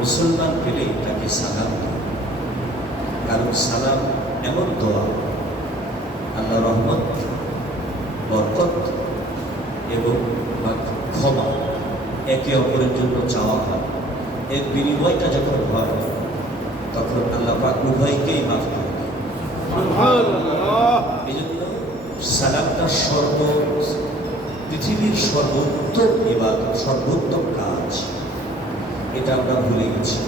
মুসলমান পেলে তাকে সালাম দেয়, কারণ সালাম এমন দোয়া আল্লাহ রহমত, বরকত এবং ক্ষমা একে অপরের জন্য চাওয়া হয়। এর বিনিময়টা যখন হয় তখন আল্লাহ পাক উভয়কেই মাফ করে দেয়। এই জন্য সালামটা পৃথিবীর সর্বোত্তম ইবাদত, সর্বোত্তম কাজ। এটা আমরা ভুলে গেছি।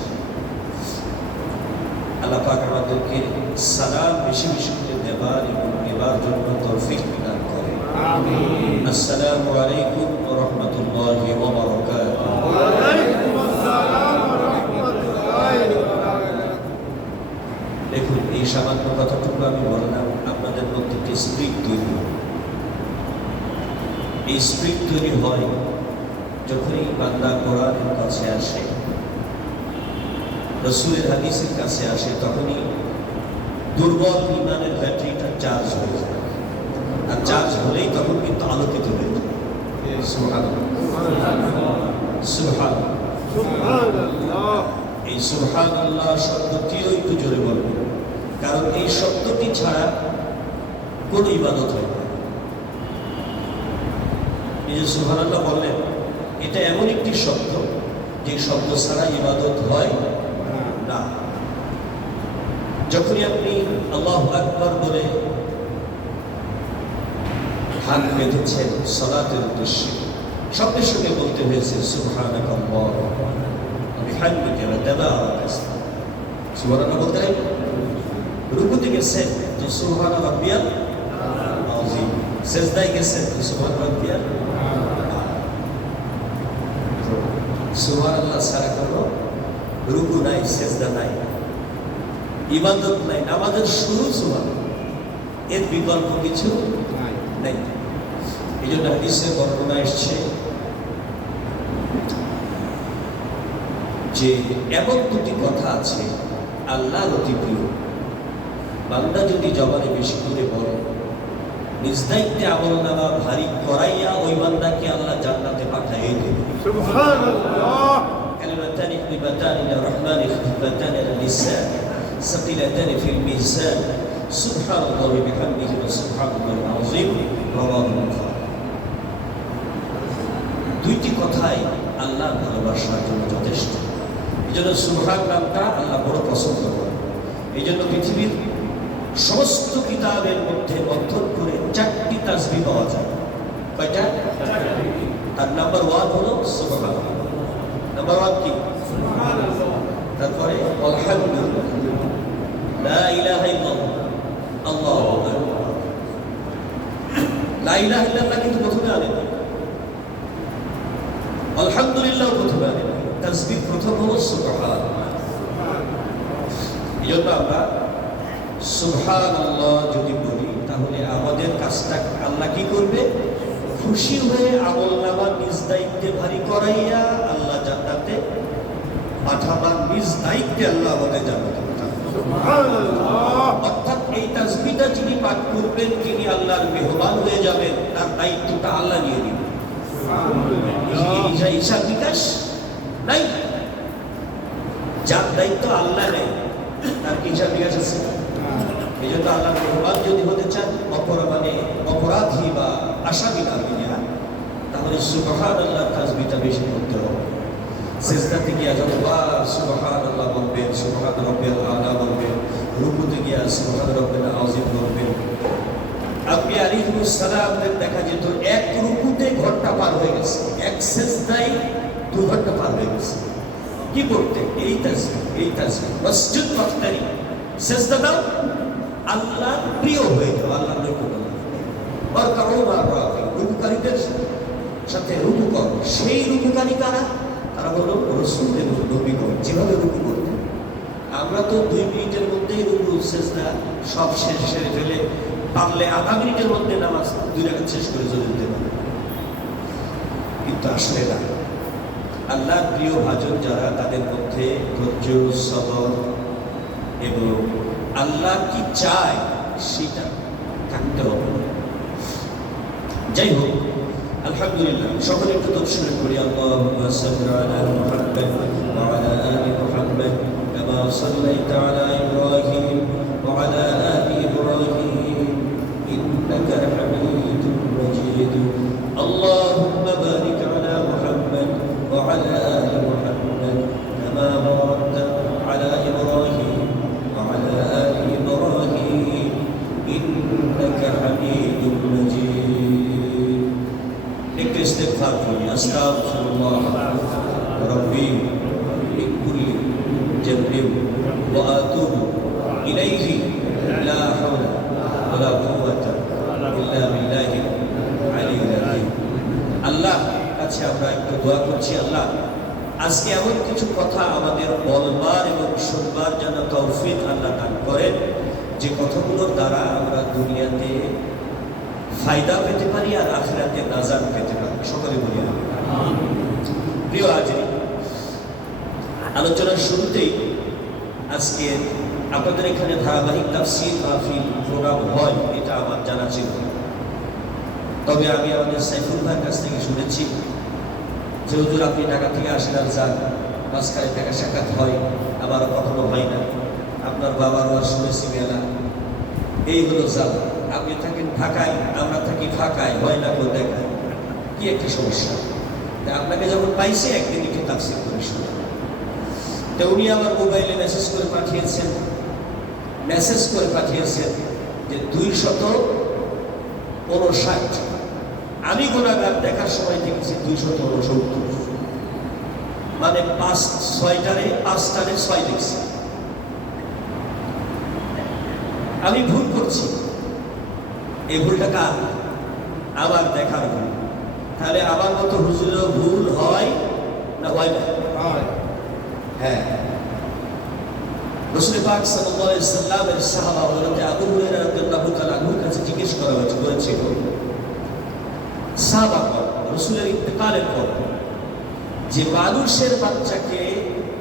আল্লাহ পাক আমাদেরকে সালাম বেশি বেশি করে দেবার এবং নেবার জন্য তৌফিক দান করে। আমিন। আসসালামু আলাইকুম ওয়া রাহমাতুল্লাহি ওয়া বারাকাতুহু। ওয়া আলাইকুম আসসালাম ওয়া রাহমাতুল্লাহি ওয়া বারাকাতুহু। দেখুন, এই সামান্য কথাটুকু আমি বললাম, আপনাদের মধ্যে একটি স্পিরিট তৈরি হয়। এই স্পিরিট তৈরি হয় যখনই বান্দা কোরআনের কাছে আসে, রাসূলের হাদিসের কাছে আসে, তখনই দুর্বল ইমানের ব্যাটারিটা চার্জ হয়ে যায়। আর চার্জ হলেই তখন কিন্তু আলোকিত হয়ে যায়। সুবহানাল্লাহ। এই সুবহানাল্লাহ শব্দটিও একটু জোরে বলবেন, কারণ এই শব্দটি ছাড়া কোনো ইবাদত হয় না। এই যে সুবহানাল্লাহ বললেন, এটা এমন একটি শব্দ যে শব্দ ছাড়া ইবাদত হয় না। যখনই আপনি আল্লাহু আকবার বলে হাত বেঁধেছেন সালাতের উদ্দেশ্যে, সঙ্গে সঙ্গে বলতে হয়েছে সুবহানাকাল্লাহ ওয়া বিহামদিহি ওয়া তাবারাকা ইসমুক। সুবহানাল্লাহ বলতে হয়। রুকুতে গেছেন তো সুবহান রাব্বিয়াল আযীম, সিজদায় গেছেন তো সুবহান রাব্বিয়াল আ'লা। সুবহানাল্লাহ ছাড়া কোনো রুকু নাই, সিজদা নাই, ইবাদত নাই। নামাজের শুরু সুবহানাল্লাহ, এর বিকল্প কিছু নাই। এই জন্য হাদিসে বর্ণনা এসছে যে এমন দুটি কথা আছে আল্লাহর অতি প্রিয়, বান্দা যদি জবানে বেশি করে বলে, নিজ দায়িত্বে আমলনামা ভারী করাইয়া ওই বান্দাকে আল্লাহ জান্নাতে পাঠাইয়ে দেবে। সুবহানাল্লাহ। কালিমাতানি হাবিবাতানি ইলা রাহমানি খাফিফাতানি আলা লিসান সাকিলাতানি ফিল মিজান সুবহানাল্লাহি ওয়া বিহামদিহি ওয়া সুবহানাল্লাহিল আযীম। রাওয়াহুল বুখারী। দুইটি কথাই আল্লাহর ভালোবাসার জন্য যথেষ্ট। এই জন্য সুবহান নামটা আল্লাহ বড় পছন্দ করেন। এই জন্য পৃথিবীর সমস্ত কিতাবের মধ্যে অধ্যয়ন করে 4টি তাসবিহ পাওয়া যায়। কয়টা? তার নাম্বার 1 হলো সুবহানাল্লাহ। নাম্বার 1 কি? সুবহানাল্লাহ। তারপরে আলহামদুলিল্লাহ, লা ইলাহা ইল্লাল্লাহ, আল্লাহু আকবার। লা ইলাহা ইল্লাল্লাহ কিন্তু প্রথমে আনেন, আলহামদুলিল্লাহ প্রথমে আনেন। তাসবিহ প্রথম হলো সুবহানাল্লাহ। এই জন্য আমরা সুবহানাল্লাহ যদি বলি, তাহলে আমাদের কাজটা আল্লাহ কি করবে? খুশি হয়ে আমলনামা নিজ দায়িত্বে ভারী করাইয়া আল্লাহ জান্নাতে পাঠাবার, নিজ দায়িত্বে আল্লাহ আমাদের জান্নাতে পাঠাবেন। সুবহানাল্লাহ। অর্থাৎ এই তাসবিহটা যিনি পাঠ করবেন, তিনি আল্লাহর মেহমান হয়ে যাবেন, তার দায়িত্বটা আল্লাহ নিয়ে নেবেন। সুবহানাল্লাহ। হিসাব বিকাশ নাই, যার দায়িত্ব আল্লাহ নেয় তার কি হিসাব বিকাশ আছে? এই জন্য আল্লাহর মেহমান যদি হতে চান, অপরাধী বা আসামি না হইয়া, তাহলে সুবহানাল্লাহ তাসবিহটা বেশি করতে হবে। সিজদাতে গিয়া যতবার সুবহানাল্লাহ বলবেন, সুবহান রাব্বিয়াল আ'লা বলবেন, রুকুতে গিয়া সুবহান রাব্বিল আযীম বলবেন। আপনি আলাইহিস সালামের দেখা যেত এক রুকুতে ঘন্টা পার হয়ে গেছে, এক সিজদায় 2 ঘন্টা পার হয়ে গেছে। কি করতে? এই তাসবিহ মসজিদ মখতারি। সিজদা দাও, আল্লাহ প্রিয় হয়ে যাও, আল্লাহ নৈকট্য লাভ। আর কারণ রুকুকারীদের সাথে রুকু করো। সেই রুকুকারী কারা? তারা হলো রাসূলের নবীগণ, যেভাবে রুকু করতেন। আমরা তো 2 মিনিটের মধ্যেই রুকু সিজদা সব শেষ সেরে ফেলে, পারলে আধা মিনিটের মধ্যে নামাজ 2 রাকাত শেষ করে চলে যেতে পারি, কিন্তু আসলে না। আল্লাহর প্রিয় ভাজন যারা, তাদের মধ্যে ধৈর্য, সবর এবং আল্লাহ কি চায় সেটা থাকতে হবে। যাই হোক, আলহামদুলিল্লাহ, সকলে একটু তফসিল করি। আল্লাহুম্মা সাল্লি আলা মুহাম্মাদ ওয়া আলা আলি মুহাম্মাদ। محمد كما صليت على إبراهيم وعلى آل إبراهيم إنك حميد مجيد اللهم بارك على محمد وعلى آل محمد كما باركت على إبراهيم وعلى آل إبراهيم إنك حميد مجيد. استغفار করি আস্তাগফিরুল্লাহ রাব্বি মিন কুল্লি যামবিন ওয়া আতুবু ইলাইহি লা হাওলা ওয়ালা কুওয়াতা ইল্লা বিল্লাহিল আলিয়্যিল আযীম। আল্লাহ কাছে আমরা একটু দোয়া করছি, আল্লাহ আজকে এমন কিছু কথা আমাদের বলবার এবং শুনবার যেন তৌফিক আল্লাহ দান করেন, যে কথাগুলোর দ্বারা আমরা দুনিয়াতে ফায়দা পেতে পারি আর আখিরাতে নাজাত পেতে পারি। সকলে বলি আমিন। প্রিয় হাজির, আলোচনার শুরুতেই আজকে আপনাদের এখানে ধারাবাহিক তাফসীর মাহফিল প্রোগ্রাম হয় এটা আমার জানা ছিল, তবে আমি আমাদের সাইফুল ভাইয়ের কাছ থেকে শুনেছি যে হুজুর আপনি ঢাকা থেকে আসেন আর যান, মাঝখানে দেখা সাক্ষাৎ হয়, আবার কখনো হয় না। আপনার বাবারও আর শুনেছি মেলা, এই হলো যান। আপনি থাকেন ঢাকায়, আমরা থাকি ফাঁকায়, হয় না কেউ দেখায়, কি একটি সমস্যা। আপনাকে যখন পাইছে একদিন একটু তাফসীর করে শোনা। তো উনি আমার মোবাইলে মেসেজ করে পাঠিয়েছেন যে 259। আমি গুনাহগার দেখার সময় দেখেছি 269, মানে 5টারে 6 দেখছি। আমি ভুল করছি, এই ভুলটা কার? আমার দেখার ভুল। তাহলে আমার মতো হুজুরেও ভুল হয় না হয় না? হ্যাঁ। রাসূল পাক সাল্লাল্লাহু আলাইহি ওয়াসাল্লামের সাহাবা হযরত আবু হুরায়রা রাদিয়াল্লাহু তাআলা আনহুর কাছে জিজ্ঞেস করা হয়েছিল, সাহাবাগণ রাসূলের ইন্তেকালের পর যে মানুষের বাচ্চাকে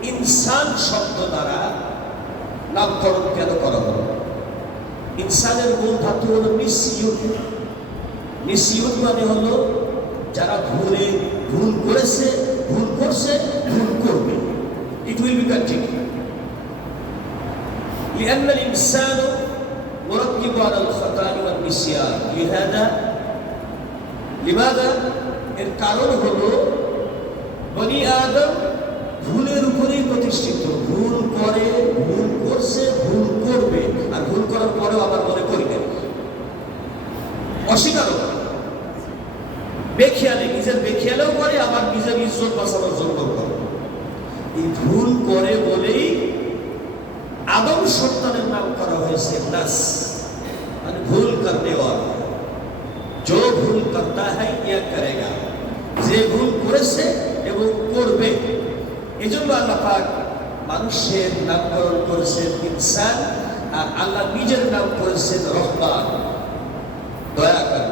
ইনসান শব্দ দ্বারা নামকরণ কেন করা হলো? ইনসানের মূল ধাতু হলো নিসিয়ুন মানে হলো যারা ভুল করছে, ভুল করবে। It will be continued. لأن الإنسان مركب على الخطأ والنسيان. لماذا؟ এর কারণ হলো বনি আদম ভুলের উপরেই প্রতিষ্ঠিত। ভুল করছে, ভুল করবে, আর ভুল করার পরেও আবার মনে করি না, অস্বীকার করে, নিজের বেখেয়ালেও করে, আবার নিজের ইজ্জত বাঁচানোর জন্য করে। এই ভুল করে বলেই আদম সন্তানের নাম করা হয়েছে নাস, মানে ভুল করতে वाला। जो ভুল করতা है क्या करेगा, যে ভুল করেছে এবং করবে। এজন্য আল্লাহ পাক মানুষের নামকরণ করেছেন ইনসান, আর আল্লাহ নিজের নাম করেছেন রহমান, দয়া করেন।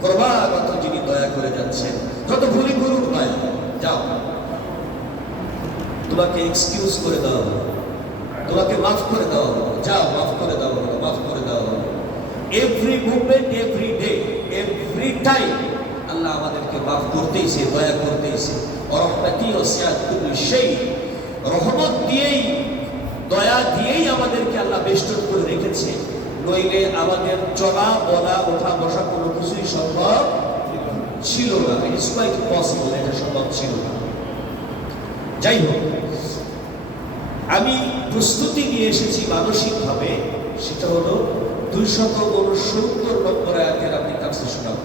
ক্রমাগত যিনি দয়া করে যাচ্ছেন, যত ভুলই করুক দয়া, যাও তোমাকে এক্সকিউজ করে দেওয়া হলো, তোমাকে মাফ করে দেওয়া হলো, যাও মাফ করে দেওয়া হলো, মাফ করে দেওয়া হলো। Every movement, every day, every time Allah আমাদেরকে মাফ করতেইছে, দয়া করতেইছে। রহমতি ওয়াসিআত কুল্লি শাই, রহমত দিয়েই, দয়া দিয়েই আমাদেরকে আল্লাহ বেষ্টন করে রেখেছে। নইলে আমাদের চলা, বলা, ওঠা, বসা কোনো কিছুই সম্ভব ছিল না। ইটস কোয়াইট পসিবল, এটা সম্ভব ছিল না। যাই হোক, আমি প্রস্তুতি নিয়ে এসেছি মানসিকভাবে, সেটা হলো 269 নম্বর আয়াতের আপনি তাফসীর শোনাব।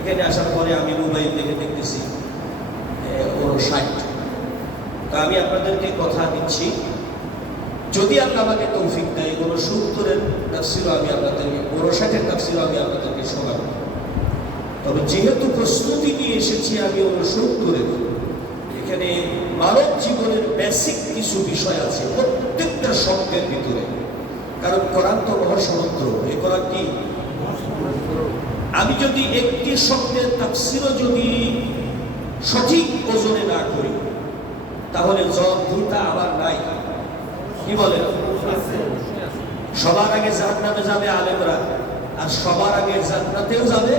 এখানে আসার পরে আমি মোবাইল দেখতেছি 59। তা আমি আপনাদেরকে কথা দিচ্ছি, যদি আল্লাহ আমাকে তৌফিক দেয় 69-এর তাফসীর আমি আপনাদেরকে, 59-এর তাফসীর আমি আপনাদেরকে শোনাবো। তবে যেহেতু প্রস্তুতি নিয়ে এসেছি আমি 69-এর, এখানে মানব জীবনের বেসিক কিছু বিষয় আছে প্রত্যেকটা শব্দের ভিতরে, কারণ কোরআন তো মহাসমুদ্র। এই কোরআন কি? আমি যদি একটি শব্দের তাফসীরও যদি সঠিক ওজনে না করি, তাহলে জবাবদিহিতা আমার নাই। কি বলেন? সবার আগে জান্নাতে যাবে আলেমরা, আর সবার আগে জান্নাতেও যাবে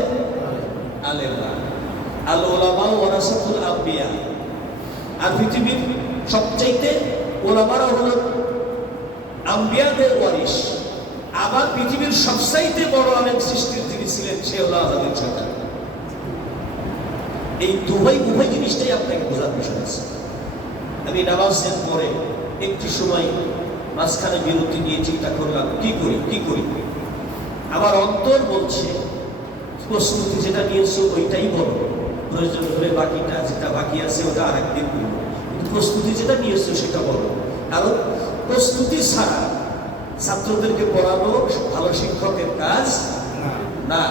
আলেমরা। আল উলামা ওয়ারাসাতুল আম্বিয়া। আর পৃথিবীর সবচাইতে ওলামারা হলো আম্বিয়াদের ওয়ারিস। আবার পৃথিবীর সবচাইতে বড় আলেম সৃষ্টির যিনি ছিলেন সে হলো আজাদের সরকার। এই উভয় জিনিসটাই আপনাকে বোঝার বিষয় আছে। আমি নামাজের পরে একটু সময় মাঝখানে বিরতি নিয়ে চিন্তা করলাম কি করি। আমার অন্তর বলছে প্রস্তুতি যেটা নিয়েছো ওইটাই বলো, প্রয়োজন হলে বাকিটা যেটা বাকি আছে ওটা আরেকদিন বলবো, কিন্তু প্রস্তুতি যেটা নিয়েছো সেটা বলো। কারণ প্রস্তুতি ছাড়া ছাত্রদেরকে পড়ানো ভালো শিক্ষকের কাজ না।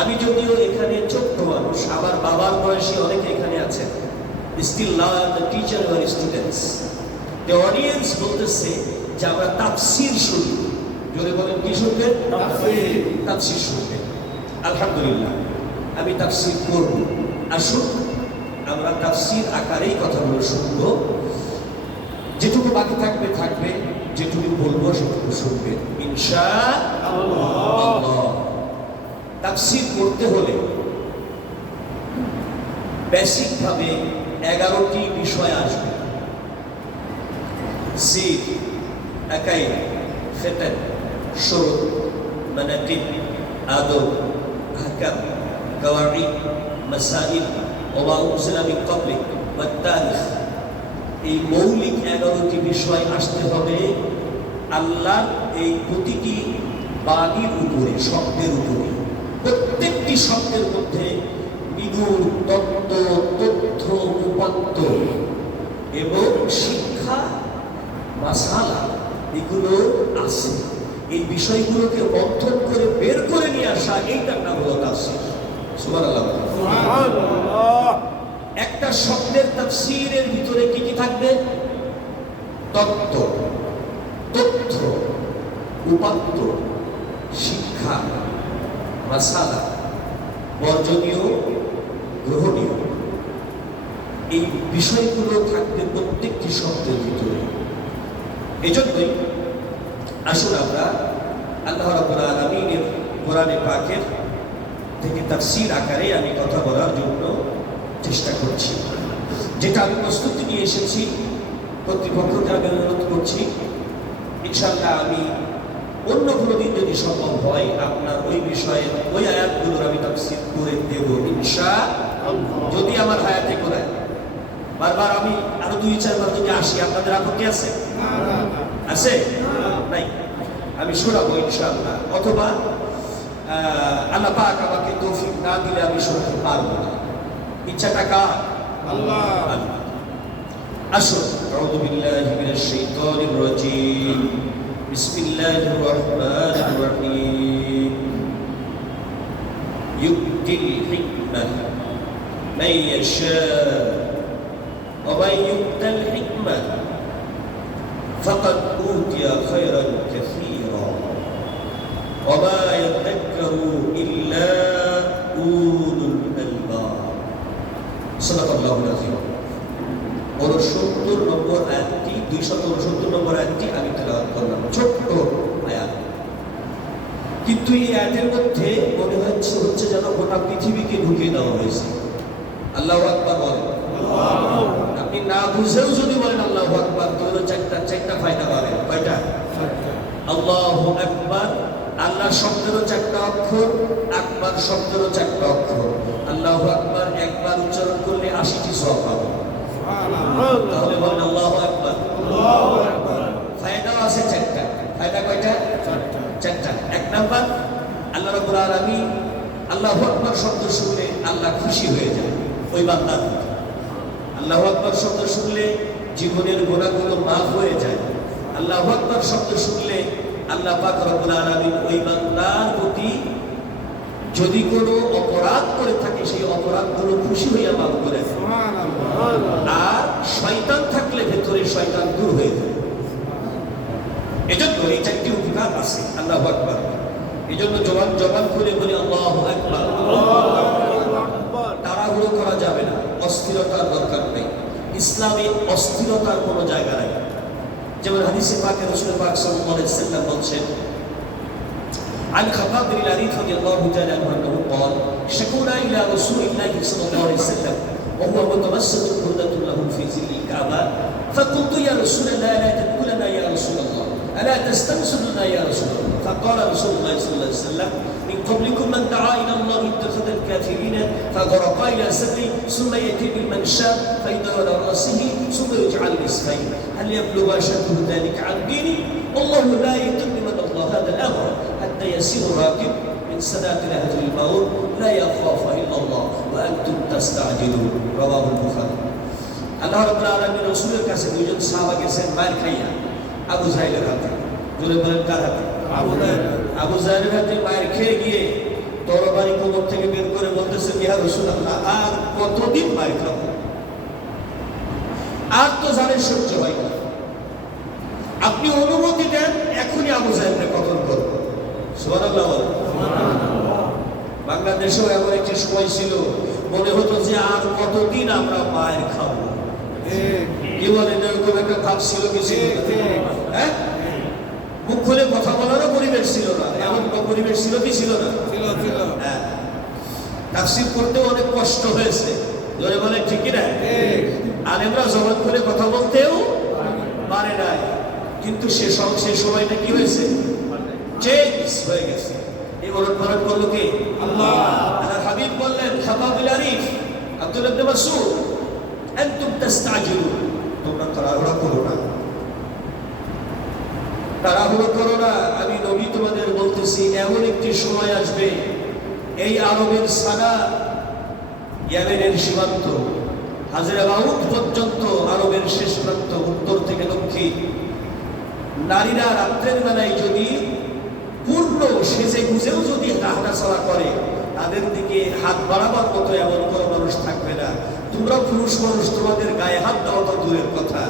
আমি যদিও এখানে ছোট্ট মানুষ, আমার বাবার বয়সী অনেকে এখানে আছেন, still learn the teacher or students. The audience বলতেছে যে আমরা তাফসীর শুনি, যদি বলেন কি শুনবেন? তাফসীর শুনবেন। আলহামদুলিল্লাহ, আমি তাফসীর করব। আসুন আমরা তাফসীর আকারেই কথাগুলো শুনবো, যেটুকু বাকি থাকবে, যেটুকু বলবো সেটুকু শুনবেন ইনশাআল্লাহ। তাফসীর করতে হলে বেসিক ভাবে 11টি বিষয় আসবে। সিদ, আকাইদ, ফিতর, শুরুত, মানাকিব, আদব, আহকাম, কাওয়াইদ, মাসাইল, ওয়া মা উনজিলা মিন ক্বাবলিক, ওয়া তারিখ। এই মৌলিক 11টি বিষয় আসতে হবে আল্লাহ এই প্রতিটি বাণীর উপরে, শব্দের উপরে। প্রত্যেকটি শব্দের মধ্যে নিগুড় তত্ত্ব, তথ্য, উপাত্ত এবং শিক্ষা, মাসালা এগুলো আছে। এই বিষয়গুলোকে মন্থন করে বের করে নিয়ে আসা, এইটার নাম হলো তাফসীর। সুবহানাল্লাহ। একটা শব্দের তাফসীরের ভিতরে কি থাকবে? তত্ত্ব, তথ্য, উপাত্ত, শিক্ষা, মাসালা, বর্জনীয়, গ্রহণীয়, এই বিষয়গুলো থাকবে প্রত্যেকটি শব্দের ভিতরে। এজন্যই আসুন আমরা আল্লাহ রাব্বুল আলামিনের কোরআনে পাকের থেকে তাফসীর আকারে আমি কথা বলার জন্য চেষ্টা করছি। যেটা আমি প্রস্তুতি নিয়ে এসেছি, কর্তৃপক্ষকে আমি অনুরোধ করছি ইনশাআল্লাহ আমি অন্য কোনো দিন যদি সম্ভব হয় আপনার ওই বিষয়ের ওই আয়াতগুলোর আমি তাফসীর করে দেব ইনশাআল্লাহ, যদি আমার হায়াতে করে। বারবার আমি আরো 2-4 বার যদি আসি আপনাদের আপত্তি আছে? আছে? নাই। আমি শোনাবো ইনশাআল্লাহ, অথবা আল্লাহ পাক আমাকে তৌফিক না দিলে আমি শুনতে পারবো না। ইচ্ছাটা কার? আল্লাহ। আসুন, আউযু বিল্লাহি মিনাশ শাইতানির রাজীম। বিসমিল্লাহির রহমানির রহিম। ইউতিল হিকমাহ মান ইয়াশা ওয়া মান ইউতাল হিকমাহ ফাকাদ উতিয়া খায়রান কাসীরা ওয়া মা ইয়াযাক্কারু ইল্লা উলুল আলবাব। সাল্লাল্লাহু আলাইহি ওয়া সাল্লাম। 69 নম্বর আয়াতটি, 269 নম্বর আয়াতটি আমি তেলাওয়াত করলাম, ছোট্ট আয়াত, কিন্তু এই আয়াতের মধ্যে মনে হচ্ছে যেন গোটা পৃথিবীকে ঢুকিয়ে দেওয়া হয়েছে। আল্লাহু আকবার বলেন। আপনি না বুঝেও যদি বলেন আল্লাহু আকবার, তাহলে চারটা ফায়দা পাবেন। কয়টা? আল্লাহু আকবার, আল্লাহ শব্দেরও 4টা অক্ষর, আকবার শব্দেরও 4টা অক্ষর। আল্লাহু আকবার একবার উচ্চারণ করলে 80টি সওয়াব পাবেন। তাহলে বলেন আল্লাহু আকবার। ফায়দাও আছে 4টা। ফায়দা কয়টা? 4টা। 1 নাম্বার, আল্লাহ রাব্বুল আলামিন আল্লাহু আকবার শব্দ শুনলে আল্লাহ খুশি হয়ে যায় ওই বান্দার। আল্লাহু আকবার শব্দ শুনলে জীবনের গুনাহগুলো মাফ হয়ে যায়। আল্লাহু আকবার শব্দ শুনলে আল্লাহ পাক রব্বুল আলামিন ওই বান্দার প্রতি যদি কোনো অপরাধ করে থাকে সেই অপরাধগুলো খুশি হইয়া মাফ করে দেয়। আর শয়তান থাকলে ভেতরে শয়তান দূর হয়ে যায়। এজন্য এই 4টি উপকার আছে আল্লাহু আকবার। এজন্য জবান খুলে বলি আল্লাহু আকবার। তাড়াহুড়ো করা যাবে না, অস্থিরতার দরকার নেই। ইসলামে অস্থিরতার কোনো জায়গা নাই। যেমন হাদিসে পাকে রাসূল পাক সাল্লাল্লাহু আলাইহি ওয়াসাল্লাম বলেছেন, عن خباب بن الأريث رضي الله تعالى عنه أنه قال شكونا إلى رسول الله صلى الله عليه وسلم وهو متمسك بردة له في ظل الكعبة فقلت يا رسول الله لا تقولنا يا رسول الله ألا تستنصرنا يا رسول الله فقال رسول الله صلى الله عليه وسلم من قبلكم من دعا إلى الله اتخذ الكافرين فغرق إلى صدره ثم يأتي بالمنشاء فإذا على رأسه ثم يجعل نصفين هل يبلغ أشده ذلك عن ديني الله لا يتمم الله هذا الأمر حتى يسير راكب من سدات الأهل الموت لا يخاف إلا الله وأنتم تستعجلون رواه البخاري আল্লাহ রাব্বুল আলামিন রাসূলের কাছে দুইজন সাহাবা গেছেন মার খাইয়া আবু জাহেলের হাতে জোরে বলেন কার হাতে আবু জাহেলের হাতে মায়ের খেয়ে গিয়ে তরবারি কোমর থেকে বের করে বলতেছে ইয়া রাসূলুল্লাহ আর কতদিন মার খাবো আর তো জানেন সহ্য হয় না আপনি অনুমতি দেন এখনই আবু জাহেলকে কতল করব সুবহানাল্লাহ বাংলাদেশেও এমন একটা সময় ছিল মনে হতো যে আর কতদিন আমরা মায়ের খাবো কি বলেন এরকম একটা ভাব ছিল কি ছিল হ্যাঁ মুখ খুলে কথা বলারও পরিবেশ ছিল না এমন পরিবেশ ছিল কি ছিল না হ্যাঁ তাফসীর করতেও অনেক কষ্ট হয়েছে ধরে বলেন ঠিক কি না আলেমরা জবান খুলে কথা বলতেও পারে নাই কিন্তু সে সময়টা কি হয়েছে চেঞ্জ হয়ে গেছে এই অনুকরণ করলো কে আল্লাহ আল্লাহর হাবিব বললেন খাবাবুল আরিফ আব্দুল্লাহ ইবনে মাসউদ আনতুম তাস্তাজিলুন তোমরা তাড়াহুড়া করো না তাড়াহুড়ো করো না আমি নবী তোমাদের বলতেছি এমন একটি সময় আসবে এই আরবের সানা ইয়েমেনের সীমান্ত হাজরা মাউত পর্যন্ত আরবের শেষ প্রান্ত উত্তর থেকে দক্ষিণ নারীরা রাত্রের বেলায় যদি পূর্ণ সেজে গুজেও যদি হাঁটাচলা করে তাদের দিকে হাত বাড়াবার মতো এমন কোনো মানুষ থাকবে না তোমরা পুরুষ মানুষ তোমাদের গায়ে হাত দেওয়া তো দূরের কথা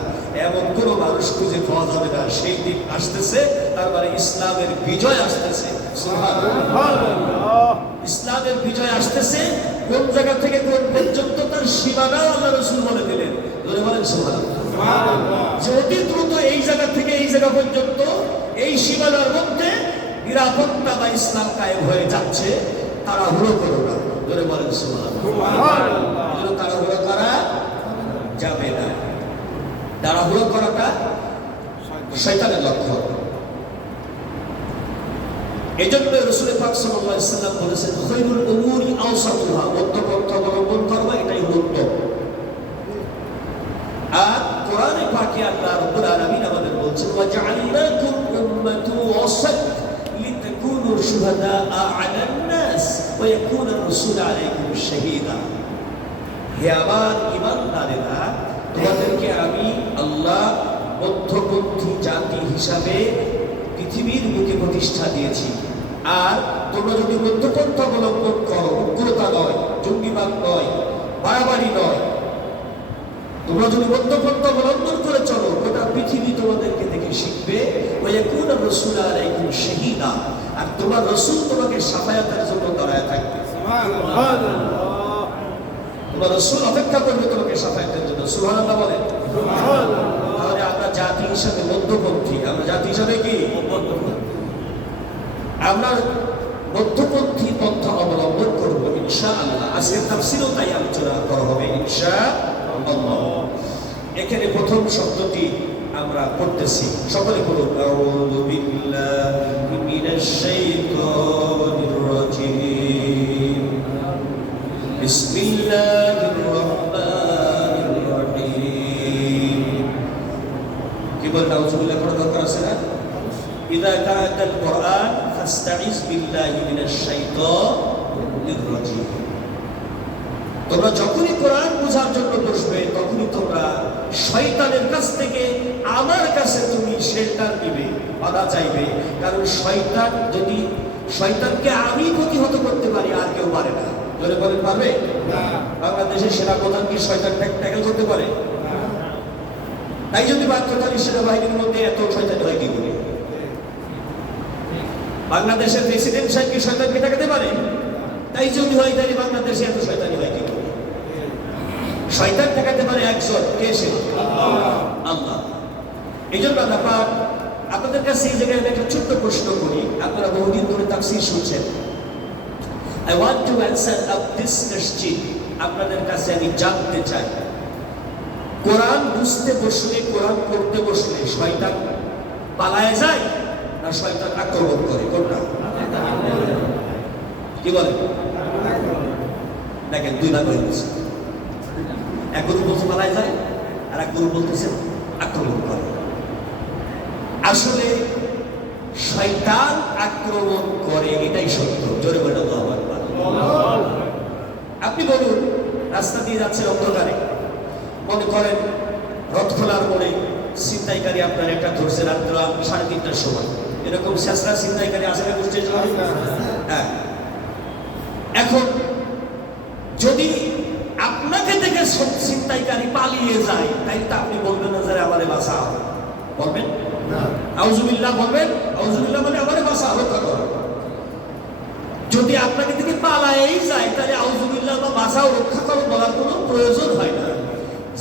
এমন কোনো মানুষ খুঁজে পাওয়া যাবে না সেই দিন আসতেছে তার মানে ইসলামের বিজয় আসতেছে ইসলামের বিজয় আসতেছে কোন জায়গা থেকে কোন পর্যন্ত তার সীমানা আল্লাহ রাসূল বলে দিলেন ধরে বলেন সুবহানাল্লাহ যে অতি দ্রুত এই জায়গা থেকে এই জায়গা পর্যন্ত এই সীমানার মধ্যে নিরাপত্তা বা ইসলাম কায়েম হয়ে যাচ্ছে তাড়াহুড়ো করো না ধরে বলেন সুবহানাল্লাহ তাড়াহুড়ো করা যাবে না তাড়াহুড়ো করাটা শয়তানের লক্ষণ এজন্য রাসূল পাক সাল্লাল্লাহু আলাইহি ওয়াসাল্লাম বলেছেন খায়রুল উমুরি আওসাতুহা মধ্যপন্থা অবলম্বন করবা এটাই হলো উত্তম আর কোরআনে পাকে আল্লাহ রাব্বুল আলামিন আমাদের বলছেন ওয়া জাআলনাকুম উম্মাতুন ওয়াসাত লিতাকুনু শুহাদাআ আলান নাস ওয়া ইয়াকুনা আর-রাসূলু আলাইকুম শাহীদা হে আমার ঈমানদারেরা তোমাদেরকে আমি আল্লাহ মধ্যপন্থী জাতি হিসাবে পৃথিবীর বুকে প্রতিষ্ঠা দিয়েছি আর তোমরা যদি মধ্যপন্থা অবলম্বন করো উগ্রতা নয় জঙ্গিবাদ নয় বাড়াবাড়ি নয় তোমরা যদি মধ্যপন্থা অবলম্বন করে চলো গোটা পৃথিবী তোমাদেরকে দেখে শিখবে ওয়ায়াকুনা রাসূলু আলাইকুম শাহীদা আর তোমার রাসূল তোমাকে শাফায়াতের জন্য দাঁড়ায় থাকবে সুবহানাল্লাহ তোমার রাসূল অপেক্ষা করবে তোমাকে শাফায়াতের জন্য সুবহানাল্লাহ বলেন সুবহানাল্লাহ তাহলে আমরা জাতি হিসাবে মধ্যপন্থী আমরা জাতি হিসাবে কি আমরা মধ্যপন্থী পন্থা অবলম্বন করব ইনশাআল্লাহ আজকের তাফসীরও তাই আলোচনা করা হবে ইনশাআল্লাহ এখানে প্রথম শব্দটি আমরা পড়তেছি সকলে বলুন আউযু বিল্লাহি মিনাশ শাইতানির রাজীম বিসমিল্লাহির রহমানির রহিম কি বলেন আউযু বিল্লাহি পড়া দরকার আছে না ইযা কারাতাল কুরআন ফাস্তাইজ বিল্লাহি মিনাশ শাইতানির রাজীম তোমরা যখনই কোরআন বোঝার জন্য বসবে তখনই তোমরা শয়তানের কাছ থেকে আমার কাছে তুমি শেল্টার দিবে বাধা চাইবে কারণ শয়তান যদি শয়তানকে আমি প্রতিহত করতে পারি আর কেউ পারে না জোরে বলেন পারবে না বাংলাদেশের সেনাপ্রধান কি শয়তান ট্যাকেল করতে পারে তাই যদি বাধ্যতালী সেনাবাহিনীর মধ্যে এত শয়তানি হয় কি করে বাংলাদেশের প্রেসিডেন্ট সাহেব কি শয়তানকে ঠেকাতে পারে তাই যদি হয় তাই বাংলাদেশে এত শয়তানি হয় কি করে শয়তান ঠেকাতে পারে একজন কে সে আল্লাহ এই জন্য আপনাদের কাছে এই জায়গায় একটা ছোট্ট প্রশ্ন করি আপনারা বহুদিন ধরে তাফসীর শুনছেন I want to answer up this question আপনাদের কাছে আমি জানতে চাই কোরআন বুঝতে বসলে, কোরআন পড়তে বসলে শয়তান পালায় যায় না শয়তান আক্রমণ করে? কোনটা? কি বলে? দেখেন, দুই ভাগ হয়ে গেছে। এক গুরু বলছে পালায় যায়, আর এক গুরু বলতেছে আক্রমণ করে। আসলে শয়তান আক্রমণ করে, এটাই সত্য। জোরে বলে আল্লাহু আকবার। আপনি বলুন, রাস্তা দিয়ে যাচ্ছে অন্ধকারে, মনে করেন রথখোলার মোড়ে ছিনতাইকারী আপনার একটা ধরছে রাত্র 3:30টার সময়। এরকম শেষরা ছিনতাইকারী আছে না গোষ্ঠীর? হ্যাঁ। এখন যদি আপনাকে দেখে ছিনতাইকারী পালিয়ে যায়, তাই তো আপনি বলবেন না যে আমারে বাঁচাও, বলবেন আউযুবিল্লাহ, বলবেন আউযুবিল্লাহ মানে আমারে বাঁচাও, রক্ষা করো। যদি আপনাকে থেকে পালায়েই যায়, তাহলে আউযুবিল্লাহ বা বাঁচাও, রক্ষা করো বলার কোনো প্রয়োজন হয় না।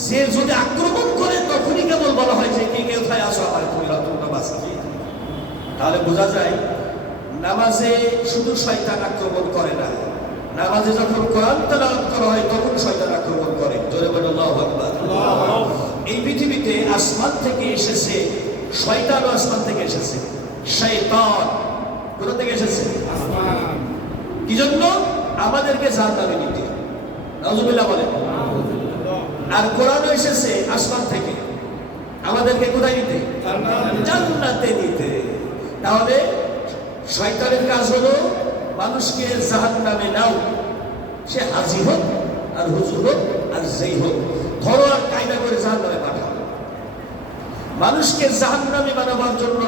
সে যদি আক্রমণ করে তখনই কেবল বলা হয় যে কে কে কোথায় আসো, আমার তুমি রক্ষা বাঁচাও। তাহলে বোঝা যায় নামাজে শুধু শয়তান আক্রমণ করে না, নামাজে যখন কোরআন তেলাওয়াত করা হয় তখন শয়তান আক্রমণ করে। জোরে বলে আল্লাহু আকবার। এই পৃথিবীতে আসমান থেকে এসেছে শয়তানও, আসমান থেকে এসেছে। শয়তান কোথা থেকে এসেছে? আসমান। কি জন্য? আমাদেরকে জাহান্নামে নিতে। নাউজুবিল্লাহ বলেন। আর কোরআনও এসেছে আসমান থেকে, আমাদেরকে কোথায় নিতে? জান্নাতে নিতে। তাহলে শয়তানের কাজ হলো মানুষকে জাহান্নামে নাও, সে হাজি হোক আর হুজুর হোক আর যেই হোক, ধরো আর কায়দা করে জাহান্নামে পাঠাও। মানুষকে জাহান্নামে বানাবার জন্য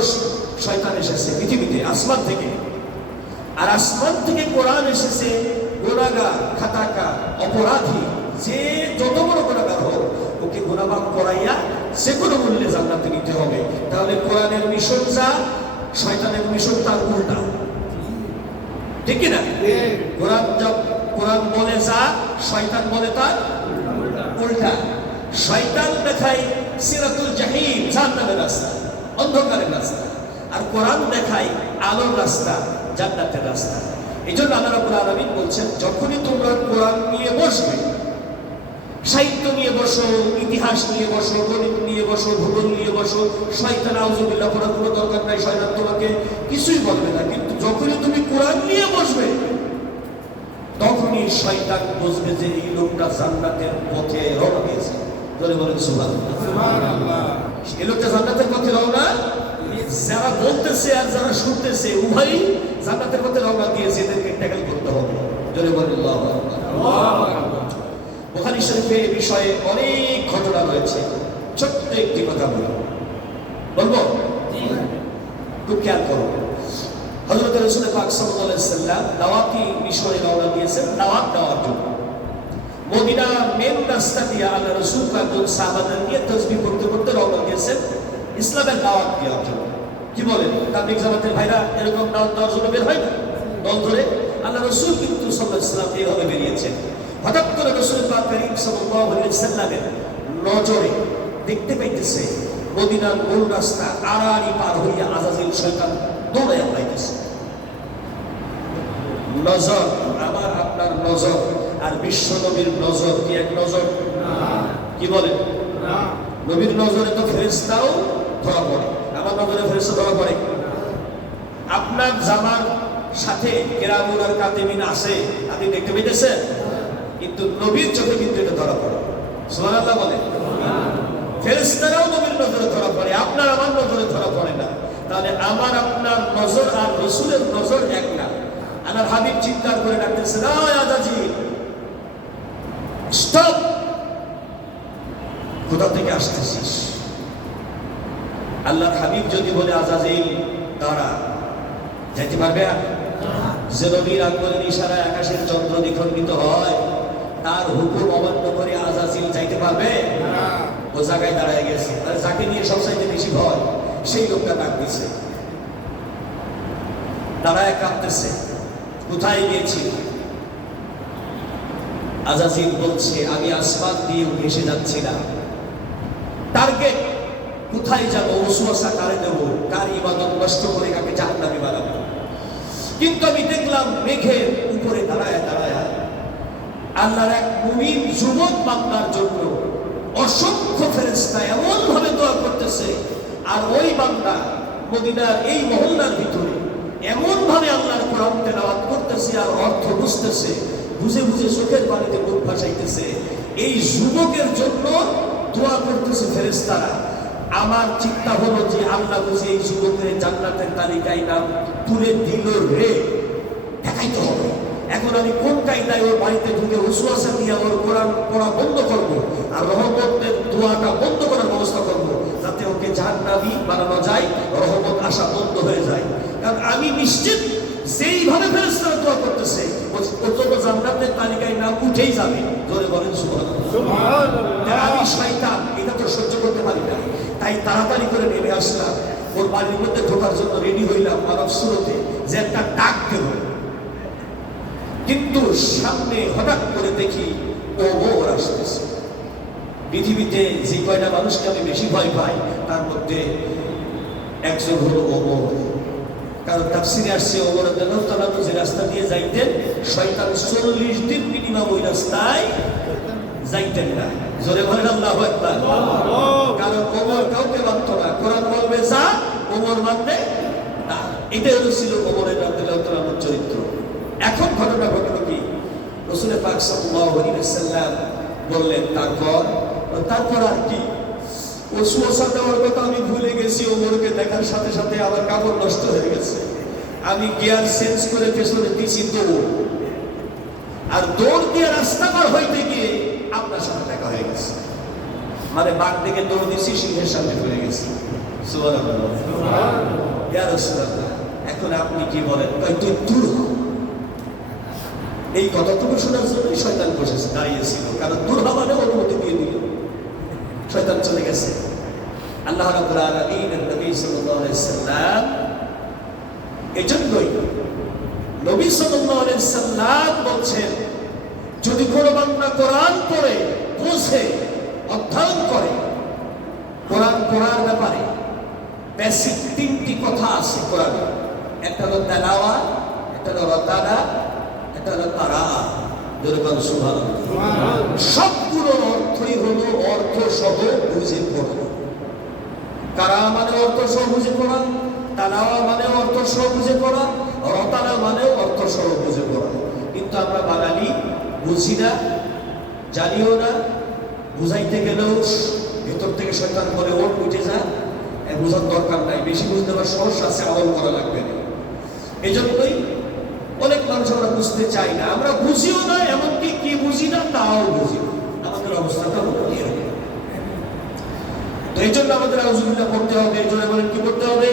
শয়তান এসেছে পৃথিবীতে আসমান থেকে। আর আসমান থেকে কোরআন এসেছে গুনাহগার, খাতাকার, অপরাধী, যে যত বড় গুনাহগার হোক ওকে গুনাহ মাফ করাইয়া যে কোনো মূল্যে জান্নাতে নিতে হবে। তাহলে কোরআনের মিশন যা, শয়তানের মিশন তার উল্টা, ঠিক কি না? কোরআন বলে যা, শয়তান বলে তার উল্টা। শয়তান দেখায় সিরাতুল জাহিম, জাহান্নামের রাস্তা, অন্ধকারের রাস্তা, আর কোরআন দেখায় আলোর রাস্তা, জান্নাতের রাস্তা। এই জন্য আল্লাহ রাব্বুল আলামিন বলছেন, যখনই তোমরা কোরআন নিয়ে বসবে, সাহিত্য নিয়ে বসো, ইতিহাস নিয়ে বসো, গণিত নিয়ে বসো, ভূগোল নিয়ে বসো, শয়তান আউযুবিল্লাহ পড়ার কোনো দরকার নাই, শয়তান তোমাকে কিছুই বলবে না। কিন্তু যখনই তুমি কোরআন নিয়ে বসবে, তখনই শয়তান বুঝবে যে এই লোকটা জান্নাতের পথে রওনা দিয়েছে। বলে বলেন সুবহানাল্লাহ। এই লোকটা জান্নাতের পথে রওনা, যারা বলতেছে আর যারা শুনতেছে উভয়ই জান্নাতের পথে রওনা দিয়েছে, এদেরকে ট্যাকল করতে হবে। জোরে বলেন আল্লাহু আকবার। বুখারী শরীফে এই বিষয়ে অনেক ঘটনা রয়েছে। ছোট্ট একটি কথা বলবো, খুব খেয়াল করো। হযরত রাসূল পাক সাল্লাল্লাহু আলাইহি ওয়াসাল্লাম দাওয়াতি মিশনে রওনা দিয়েছেন, দাওয়াত দেওয়ার জন্য। মদিনা মেন রাস্তা দিয়ে আল্লাহ রাসূল পাক সাহাবাদের নিয়ে তাসবিহ করতে করতে রওনা দিয়েছেন ইসলামের দাওয়াত দেওয়ার জন্য। কি বলেন, তাবলীগ জামাতের ভাইরা এরকম দাওয়াত দেওয়ার জন্য বের হয় না দল ধরে? আল্লাহ রাসূল কিন্তু সাল্লাল্লাহু আলাইহি ওয়াসাল্লাম এইভাবে বেরিয়েছেন। হঠাৎ করে রাসূল পাক কারীম সাল্লাল্লাহু আলাইহি ওয়াসাল্লামের নজরে দেখতে পাইতেছে মদিনার মূল রাস্তা আড়াআড়ি পার হইয়া আযাজিল শয়তান দৌড়াইয়া পাইতেছে। নজর, আমার আপনার নজর আর বিশ্ব নবীর নজর কি এক নজর? কি বলেন? নবীর নজরে তো ফেরেশতাও ধরা পড়ে, আমার নজরে ফেরেশতা ধরা পড়ে। আপনার জামার সাথে কিরামুন আর কাতিবিন আছে, আপনি দেখতে পাইতেছেন, কিন্তু নবীর চোখে কিন্তু এটা ধরা পড়ে। সুবহানাল্লাহ বলেন। ফেরেশতারাও নবীর নজরে ধরা পড়ে, আপনার আমার নজরে ধরা পড়ে না। তাহলে আমার আপনার নজর আর রাসূলের নজর এক না। আল্লাহর হাবিব চিৎকার করে ডাকতেছেন, ওই আযাজিল স্টপ, কোথা থেকে আসতেছিস? আল্লাহর হাবিব যদি বলে আযাজিল দাঁড়া, যাইতে পারবে? যে নবীর আঙ্গুলের ইশারায় আকাশের চন্দ্র দ্বিখণ্ডিত হয়, তার হুকুম অমান্য করে আযাজিল যাইতে পারবে? ও জায়গায় দাঁড়ায় গেছে। তাহলে যাকে নিয়ে সবচাইতে বেশি ভয়, সেই লোকটা ডাক দিছে, দাঁড়ায় কাঁপতেছে, কোথায় গিয়েছি? আযাজিল বলছে, আমি আসমান দিয়ে ভেসে যাচ্ছিলাম। টার্গেট কোথায় যাবো, ওয়াসওয়াসা কারে দেবো, কার ইবাদত নষ্ট করে কাকে জাহান্নামী বানাবো। কিন্তু আমি দেখলাম মেঘের উপরে দাঁড়ায় দাঁড়ায় আল্লাহর এক মুমিন যুবক বান্দার জন্য অসংখ্য ফেরেশতা এমন ভাবে দোয়া করতেছে, আর ওই বান্দা মদিনার এই মহল্লার ভিতরে এমন ভাবে আল্লাহর কোরআন তেলাওয়াত করতেছে আর অর্থ বুঝতেছে, বুঝে বুঝে চোখের পানিতে মুখ ভাসাইতেছে। এই যুবকের জন্য দোয়া করতেছে ফেরেশতারা। আমার চিন্তা হলো যে আল্লাহ বুঝে এই যুবকের জান্নাতের তালিকায় নাম তুলে দিল রে, দেখাইতে হবে। এখন আমি কোন কায়দায় ওর বাড়িতে ঢুকে ওয়াসওয়াসা দিয়ে ওর কোরআন পড়া বন্ধ করব আর রহমতের দোয়াটা বন্ধ করার ব্যবস্থা করব, যাতে ওকে জাহান্নামী বানানো যায়, রহমত আসা বন্ধ হয়ে যায়। কারণ আমি নিশ্চিত যেইভাবে ফেরেশতারা দোয়া করতেছে ও তো জান্নাতের তালিকায় নাম উঠেই যাবে। জোরে বলেন সুবহানাল্লাহ। আমি শয়তান, এটা তো সহ্য করতে পারি না, তাই তাড়াতাড়ি করে নেমে আসলাম। ওর বাড়ির মধ্যে ঢোকার জন্য রেডি হইলাম মানব স্রোতে, যে একটা ডাক দেব। কিন্তু সামনে হঠাৎ করে দেখি ওমর আসতেছে। পৃথিবীতে যে কয়টা মানুষকে আমি বেশি ভয় পাই তার মধ্যে একজন হলো ওমর। কারণ তাফসিরে আসছে ওমর রাদিয়াল্লাহু তাআলা যে রাস্তা দিয়ে যাইতেন, শয়তান 40 দিন মিনিমাম ওই রাস্তায় যাইতেন না। জোরে বলেন আল্লাহু আকবার। কারণ ওমর কাউকে মানতো না, কোরআন বলবে যা, ওমর মানবে না। এটাই ছিল ওমরের রাদিয়াল্লাহু তাআলার চরিত্র। এখন ঘটনা ঘটলো কি, রাসূল পাক সাল্লাল্লাহু আলাইহি ওয়াসাল্লাম বললেন তারপর আর কি, ওয়াসওয়াসা দেওয়ার কথা আমি ভুলে গেছি। ওমরকে দেখার সাথে সাথে আমার কাপড় নষ্ট হয়ে গেছে, আমি গিয়ার চেঞ্জ করে পেছনে দিছি দৌড়, আর দৌড় দিয়ে রাস্তা পার হইতে গিয়ে আপনার সাথে দেখা হয়ে গেছে। মানে বাঘ থেকে দৌড় দিছি, সিংহের সামনে পড়ে গেছি। সুবহানাল্লাহ। ইয়া রাসূলুল্লাহ, এখন আপনি কি বলেন? তুই দূর হ। এই কথাটুকু শোনার জন্যই শয়তান বসেছে, দাঁড়িয়েছিল। কারণ দূর হওয়ার অনুমতি দিয়ে দিল, শয়তান চলে গেছে। আল্লাহ রাব্বুল আলামিন এর নবী সাল্লাল্লাহু আলাইহি সাল্লাম, এজন্যই নবী সাল্লাল্লাহু আলাইহি সাল্লাম বলছেন, যদি কোনো বান্দা কোরআন পড়ে, বুঝে, অধ্যয়ন করে, কোরআন পড়ার ব্যাপারে বেসিক 3টি কথা আছে কোরআনে। একটা হলো তেলাওয়া, একটা হলো রতানা, একটা হলো কারাআ। জোরে বলেন সুবহানাল্লাহ। সবগুলোর অর্থই হলো অর্থ সহ বুঝে পড়া। কারাআ মানে অর্থ সহ বুঝে পড়া, তেলাওয়া মানে অর্থ সহ বুঝে পড়া, রতানা মানে অর্থ সহ বুঝে পড়া। কিন্তু আমরা বাঙালি বুঝি না, জানিও না, বুঝাইতে গেলেও ভেতর থেকে শয়তান বলে ওর উঠে যা, বোঝার দরকার নাই, বেশি বুঝতে পারার সমস্যা আছে, আমল করা লাগবে না। এই জন্যই অনেক মানুষ আমরা বুঝতে চাই না, আমরা বুঝিও না, এমনকি কি বুঝি না তাও বুঝি না। আমাদের অবস্থাটা হলো এরকম। তো এই জন্য আমাদের আউযুবিল্লাহ পড়তে হবে। এই জন্য বলেন কি করতে হবে?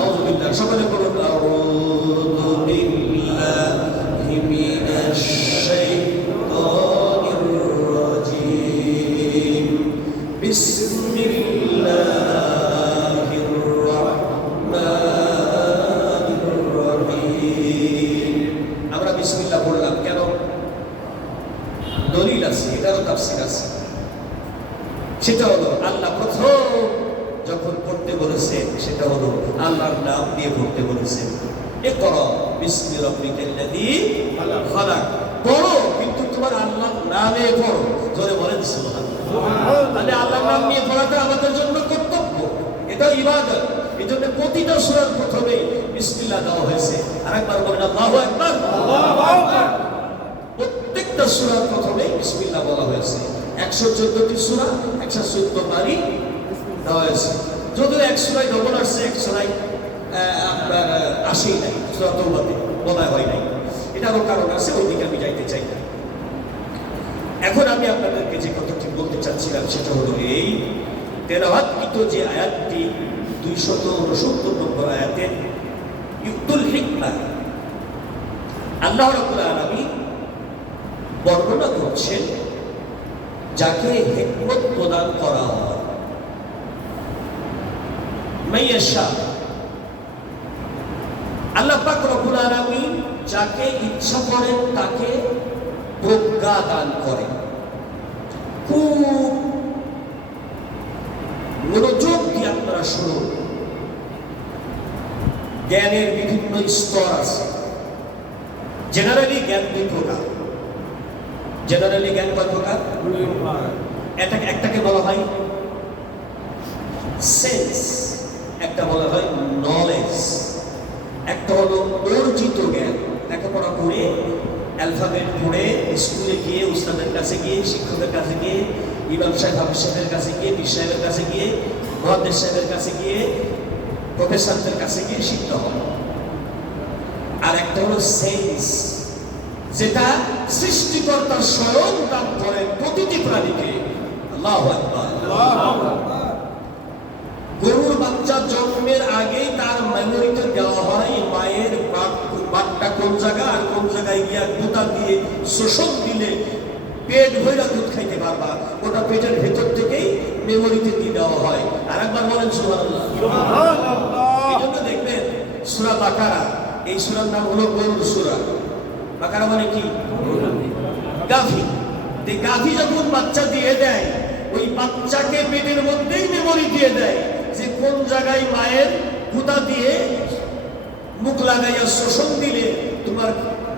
আউযুবিল্লাহ। সকলে বলুন আউযু বিল্লাহি মিনাশ শাইতানির রাজীম। বিসমিল্লাহির রাহমানির রাহিম। আমরা বিসমিল্লাহ বললাম কেন? দলিল আছে, এটারও তাফসীর আছে। সেটা হলো আল্লাহ প্রথম যখন পড়তে বলেছে, সেটা হলো আল্লাহর নাম দিয়ে পড়তে বলেছে। ইকরা বিসমি রাব্বিকাল্লাযী খালাক। পড়ো, কিন্তু তোমার আল্লাহর নামে পড়ো। জোরে বলেন সুবহানাল্লাহ। মানে আল্লাহর নাম নিয়ে পড়াটা আমাদের জন্য কর্তব্য, এটা ইবাদত। এই জন্য প্রতিটা সূরার প্রথমে বিসমিল্লাহ দেওয়া হয়েছে। আরেকবার বলেন আল্লাহু আকবার। আল্লাহু আকবার। প্রত্যেকটা সূরার প্রথমে বিসমিল্লাহ বলা হয়েছে। 114টি সূরা, 114 বারই দেওয়া হয়েছে। যদিও এক সূরায় ডবল আসছে, এক সূরায় আপনার আসেই নাই, সূরা তাওবাতে বলা হয় নাই। এটারও কারণ আছে, ওইদিকে আমি যাইতে চাই না। এখন আমি আপনাদেরকে যে কথাটি বলতে চাচ্ছিলাম সেটা হলো এই তেলাওয়াতকৃত যে আয়াতটি 269 নম্বর আয়াতে, ইউতুল হিকমা, আল্লাহ রাব্বুল আলামিন বর্ণনা করছেন যাকে হিকমত প্রদান করা হয়। মাইয়াশা, আল্লাহ পাক রব্বুল আলামিন যাকে ইচ্ছা করেন তাকে প্রজ্ঞা দান করেন। খুব মনোযোগ দিয়ে আপনারা শুনুন। জ্ঞানের বিভিন্ন স্তর আছে। জেনারেলি জ্ঞান 2 প্রকার। জেনারেলি জ্ঞান কয় প্রকার? একটাকে বলা হয় সেন্স, একটা বলা হয় নলেজ। একটা হলো অর্জিত জ্ঞান, লেখাপড়া করে, অ্যালফাবেট পড়ে, স্কুলে গিয়ে, উস্তাদের কাছে গিয়ে, শিক্ষকের কাছে গিয়ে, ইমাম সাহেব, হাফিজ সাহেবের কাছে গিয়ে, পীর সাহেবের কাছে গিয়ে, মুহাদ্দিস সাহেবের কাছে গিয়ে, প্রফেসরদের কাছে গিয়ে শিখতে হবে। আর একটা হলো সেন্স, যেটা সৃষ্টিকর্তা স্বয়ং দান করেন প্রতিটি প্রাণীকে। আল্লাহু আকবার। গরুর বাচ্চা জন্মের আগেই তার মেমোরিতে দেওয়া হয় মায়ের বাটটা কোন জায়গা আর কোন জায়গায় গিয়া গুঁতা দিয়ে শোষণ দিলে পেট ভইরা দুধ খাইতে পারবা, ওটা পেটের ভেতর থেকেই মেমোরিতে দিয়ে দেওয়া হয়। আর একবার বলেন সুবহানাল্লাহ। এই জন্য দেখবেন সূরা বাকারা, এই সূরার নাম হলো গরুর সূরা। বাকারা মানে কি? গাভী। গাভী যখন বাচ্চা দিয়ে দেয়, ওই বাচ্চাকে পেটের মধ্যেই মেমোরি দিয়ে দেয় যে কোন জায়গায় মায়ের গুঁতা দিয়ে মুখ লাগাইয়া শোষণ দিলে তোমার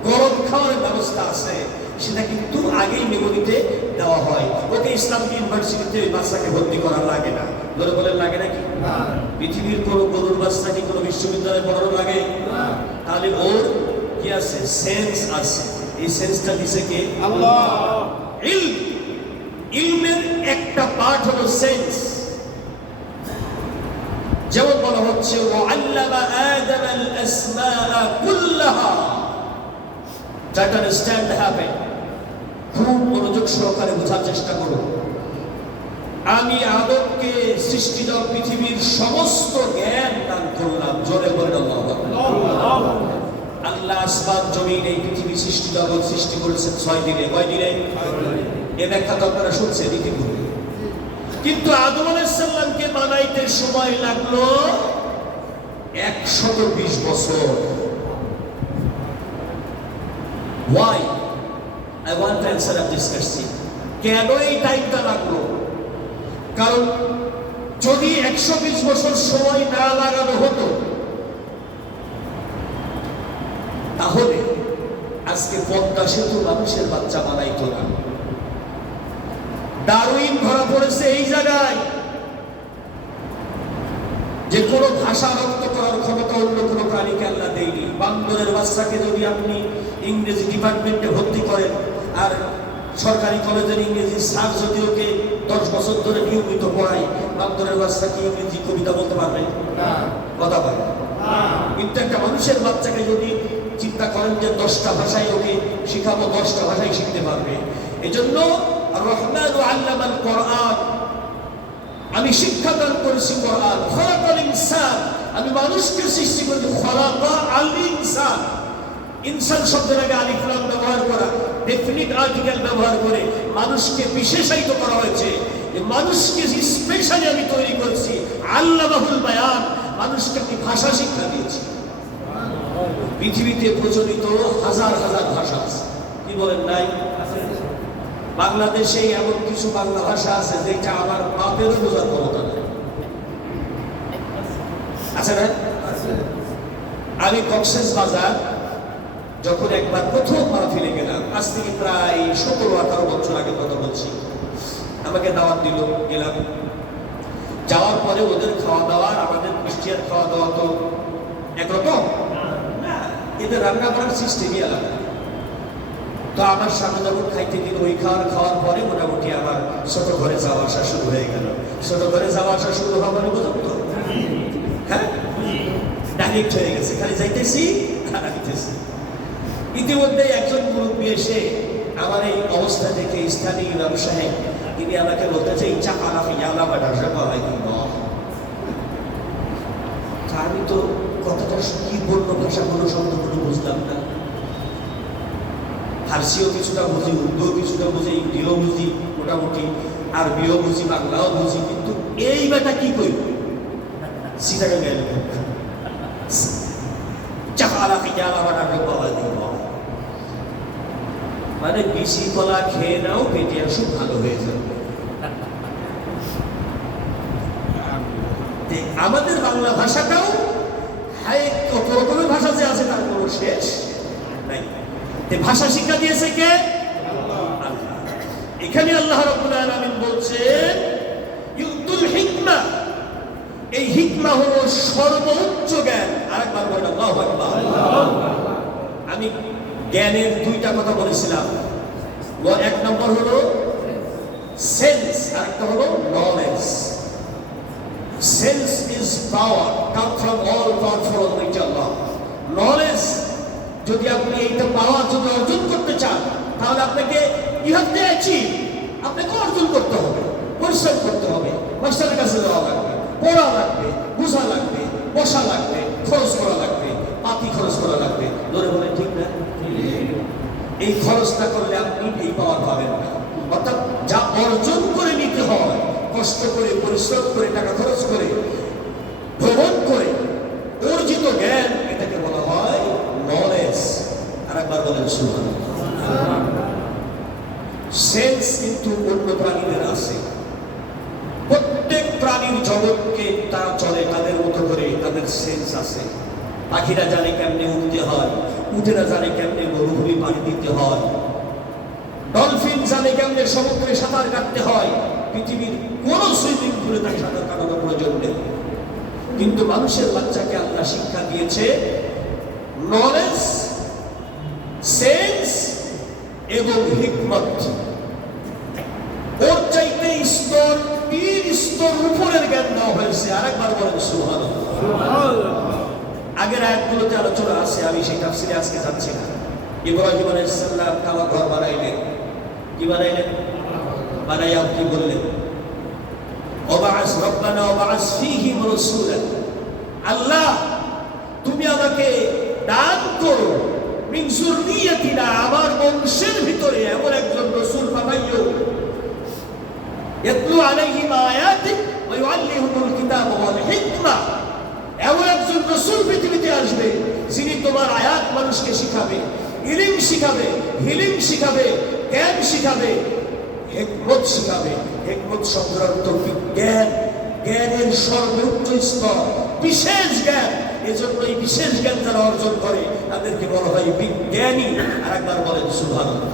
গরম খাওয়ার ব্যবস্থা আছে, সেটা কিন্তু আগেই মেমোরিতে দেওয়া হয়। ওকে ইসলামিক ইউনিভার্সিটিতে ওই বাচ্চাকে ভর্তি করা লাগে না। ধরে বলেন লাগে নাকি? পৃথিবীর কোনো গরুর বাচ্চা কি কোনো বিশ্ববিদ্যালয়ে পড়ানো লাগে? তাহলে ওর কি আছে? সেন্স আছে। এই সেন্সটা দিছে কে? আল্লাহ। ইলমের একটা পার্ট হলো সেন্স। যেমন বলা হচ্ছে ওয়াল্লামা আদামাল আসমাআ কুল্লাহা। Try to understand the habit. খুব মনোযোগ সহকারে বোঝার চেষ্টা করুন। আমি আদমকে সৃষ্টিজগৎ পৃথিবীর সমস্ত জ্ঞান দান করলাম। জোরে বলেন আল্লাহু আকবার। আল্লাহ আসমান জমিন এই পৃথিবী সৃষ্টিজগৎ সৃষ্টি করেছেন 6 দিনে। কয় দিনে? এ ব্যাখ্যা তো আপনারা শুনছেন ইতিপূর্বে। কিন্তু আদম আলাইহিস সালামকে বানাইতে সময় লাগলো 120 বছর। Why? I want to answer up this question. কেন এই টাইমটা লাগলো? কারণ যদি 120 বছর সময় না লাগানো হতো, তাহলে আজকে পদ্মা সেতু মানুষের বাচ্চা বানাইতো না। ডারউইন ধরা পড়েছে এই জায়গায় যে কোনো ভাষা রপ্ত করার ক্ষমতা অন্য কোনো প্রাণীকে আল্লাহ দেয়নি। বান্দরের বাচ্চাকে যদি আপনি ইংরেজি ডিপার্টমেন্টে ভর্তি করেন আর সরকারি কলেজের ইংরেজি স্যার যদি ওকে 10 বছর ধরে নিয়মিত পড়ায়, বান্দরের বাচ্চা কি ইংরেজি কবিতা বলতে পারবে? কথা বলে। কিন্তু একটা মানুষের বাচ্চাকে যদি চিন্তা করেন যে 10টা ভাষায় ওকে শিখাবো, 10টা ভাষায় শিখতে পারবে। এই জন্য রহমান আল্লামাল কোরআন, আমি শিক্ষা দান করেছি কোরআন। খলাকাল ইনসান, আমি মানুষকে সৃষ্টি করেছি। খলাকা আল ইনসান, ইনসান শব্দের আগে আলিফ লাম ব্যবহার করা, ডেফিনিট আর্টিকেল ব্যবহার করে মানুষকে বিশেষায়িত করা হয়েছে। মানুষকে স্পেশালি আমি তৈরি করেছি। আল্লামাহুল বায়ান, মানুষকে আমি ভাষা শিক্ষা দিয়েছি। পৃথিবীতে প্রচলিত হাজার হাজার ভাষা আছে, কি বলেন নাই? বাংলাদেশে এমন কিছু বাংলা ভাষা আছে যেটা আমার বাপেরও বোঝার ক্ষমতা নেই। আছে না? আমি কক্সবাজার যখন একবার প্রথম মাহফিলে গেলাম, আজ থেকে প্রায় 17-18 বছর আগে কথা বলছি, আমাকে দাওয়াত দিল, গেলাম। যাওয়ার পরে ওদের খাওয়া দাওয়া আমাদের খ্রিস্টিয়ান খাওয়া দাওয়া তো একরকম না, এদের রান্না করার সিস্টেমই আলাদা। তো আমার সামনে যখন খাইতে দিন, ওই খাওয়ার পরে মোটামুটি আমার ছোট ঘরে যাওয়া আসা শুরু হয়ে গেল। ছোট ঘরে যাওয়া আসা শুরু হওয়া মানে বোঝাম তো, হ্যাঁ, ডাইরেক্ট হয়ে গেছে, খালি যাইতেছি আর আইতেছি। ইতিমধ্যে একজন মুরব্বী এসে আমার এই অবস্থা দেখে, স্থানীয় ব্যবসায়ী, তিনি আমাকে বলতেছে ইচ্ছা খারাপ ইয়ালা বা ঢাসা পাওয়া আমি তো কথাটা কি বললো, ভাষাগুলো শব্দগুলো বুঝলাম না। ফার্সিও কিছুটা বুঝি, উর্দুও কিছুটা বুঝি, ইংরেজিও বুঝি মোটামুটি, আরবিও বুঝি, বাংলাও বুঝি, কিন্তু এই বেটা কি কই সিটাকে গেল মানে বিশি কলা খেয়ে নাও, পেটে আসুক, ভালো হয়ে যাবে। আমাদের বাংলা ভাষাটাও কত রকমের ভাষা যে আছে তার কোনো শেষ নাই। ভাষা শিক্ষা দিয়েছে কে? আল্লাহ। এখানে আল্লাহ রাব্বুল আলামিন বলছেন ইউতুল হিকমা, এই হিকমা হলো সর্বোচ্চ জ্ঞান। আরেকবার বলেন আল্লাহু আকবার। আমি জ্ঞানের দুইটা কথা বলেছিলাম, এক নম্বর হলো সেন্স, আরেকটা হলো knowledge. Sense is power, come from all powerful almighty Allah. Knowledge যদি আপনি এইটা পাওয়ার জন্য অর্জন করতে চান, তাহলে আপনাকে ইউ হ্যাভ টু অ্যাচিভ, আপনাকে অর্জন করতে হবে, পরিশ্রম করতে হবে, মাস্টারের কাছে যাওয়া লাগবে, পড়া লাগবে, বোঝা লাগবে, বসা লাগবে, খরচ করা লাগবে, পাতি খরচ করা লাগবে। ধরে বলেন ঠিক না? এই খরচ না করলে আপনি এই পাওয়ার পাবেন না। অর্থাৎ যা অর্জন করে নিতে হয়, কষ্ট করে, পরিশ্রম করে, টাকা খরচ করে, ভ্রমণ করে অর্জিত জ্ঞান, এটাকে বলা হয় নলেজ। আরেকবার বলেন সুবহানাল্লাহ। সেন্স কিন্তু অন্য প্রাণীদের আছে। প্রত্যেক প্রাণীর জগৎকে তারা চলে তাদের মতো করে, তাদের সেন্স আছে। পাখিরা জানে কেমনে উঠতে হয়, উটেরা জানে কেমনে মরুভূমি পানি দিতে হয়, ডলফিন জানে কেমনে সমুদ্রে সাঁতার কাটতে হয়। পৃথিবীর কোন সুইমিং পুলে তাকে সাঁতার কাটানোর প্রয়োজন নেই। কিন্তু মানুষের বাচ্চাকে আল্লাহ শিক্ষা দিয়েছে নলেজ, সেন্স এবং হিকমত। ওর চাইতে স্তর 3 স্তর উপরের জ্ঞান দেওয়া হয়েছে। আরেকবার বলেন সুবহানাল্লাহ। আগের আয়াতগুলোতে আলোচনা আছে, আমি সেই তাফসীরে আজকে যাচ্ছি না। ইব্রাহিম আলাইহিস সালাম কাবা ঘর বানাইলেন। কি বানাইলেন? বানাইয়া কি বললেন? ওয়াবা'আস রাব্বানা ওয়াবা'আস ফীহিম রাসূলান, আল্লাহ তুমি আমাকে দান করো মিন যুররিয়াতিনা, আমার বংশের ভিতরে এমন একজন রাসূল পাঠাইও, ইয়াতলু আলাইহিম আয়াতিক ওয়া ইউআল্লিমুহুল কিতাবা ওয়াল হিকমা, এমন একজন রাসূল পৃথিবীতে আসবে যিনি তোমার আয়াত মানুষকে শিখাবে, ইলম শিখাবে, হিলিম শিখাবে, জ্ঞান শিখাবে, হিকমত শিখাবে। হিকমত শব্দের অর্থ জ্ঞান, জ্ঞানের সর্বোচ্চ স্তর, বিশেষ জ্ঞান। এজন্য এই বিশেষ জ্ঞান যারা অর্জন করে তাদেরকে বলা হয় বিজ্ঞানী। আর একবার বলেন সুবহানাল্লাহ।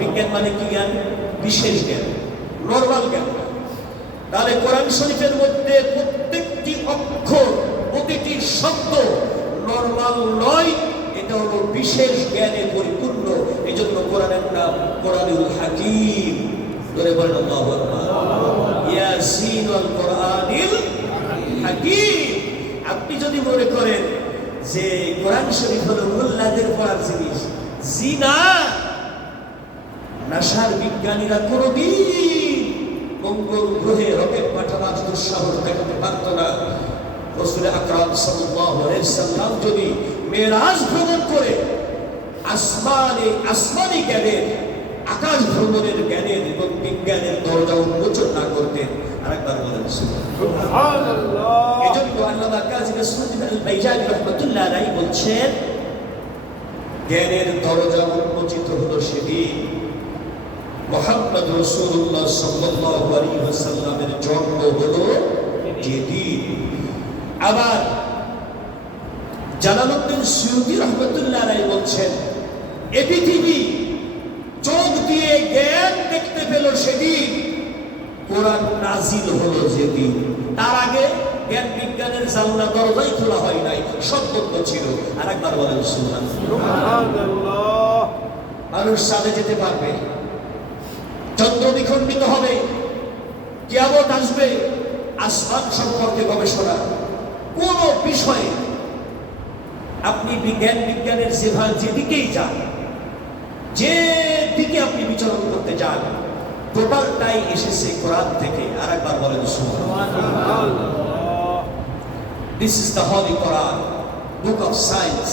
বিজ্ঞান মানে কি জ্ঞান? বিশেষ জ্ঞান, নরমাল জ্ঞান। তাহলে কোরআন শরীফের মধ্যে প্রত্যেকটি অক্ষর, প্রতিটি শব্দ নরমাল নয়, এটা হলো বিশেষ জ্ঞানে পরিপূর্ণ। এই জন্য কোরআনের নাম কোরআনুল হাকিম। ধরে বলেন আল্লাহু আকবার। ইয়াসিনুল কোরআনিল হাকিম। আপনি যদি মনে করেন যে কোরআন শরীফ হলো মোল্লাদের পড়ার জিনিস, জি না। নাসার বিজ্ঞানীরা কোনদিন মঙ্গল গ্রহে রকেট পাঠাবার দুঃসাহস দেখাতে পারত না। রাসূল আকরাম সাল্লাল্লাহু আলাইহি সাল্লাম যদি মেরাজ ভ্রমণ করে আসমানি জ্ঞানের, আকাশ ভ্রমণের জ্ঞানের এবং বিজ্ঞানের দরজা উন্মোচন না করতেন। আরেকবার বলেন সুবহানাল্লাহ। এজন্য আল্লামা কাজী নসরুদ্দিন আল বাইজানি রাহমাতুল্লাহ আলাইহি বলছেন, জ্ঞানের দরজা উন্মোচিত হলো সেদিন মুহাম্মদ রাসূলুল্লাহ সাল্লাল্লাহু আলাইহি ওয়াসাল্লামের জন্ম হলো যেদিন। আবার জালালউদ্দিন সুয়ুতী রাহমাতুল্লাহ আলাইহি বলছেন, এই পৃথিবী চোখ দিয়ে জ্ঞান দেখতে পেল সেদিন, কোরআন নাজিল হলো যেদিন। তার আগে জ্ঞান বিজ্ঞানের জানলা দরজাই খোলা হয় নাই, সব বন্ধ ছিল। আরেকবার বলেন সুবহানাল্লাহ। মানুষ চাঁদে যেতে পারবে, চন্দ্র বিখণ্ডিত হবে, কিয়ামত আসবে, আসমান সম্পর্কে গবেষণা, কোন বিষয়ে আপনি বিজ্ঞানের যেদিকেই যান, যে দিকে আপনি বিচরণ করতে যান, টোটালটাই এসেছে কোরআন থেকে। আরেকবার বলেন সুবহানাল্লাহ। This is the Holi Quran, book of science.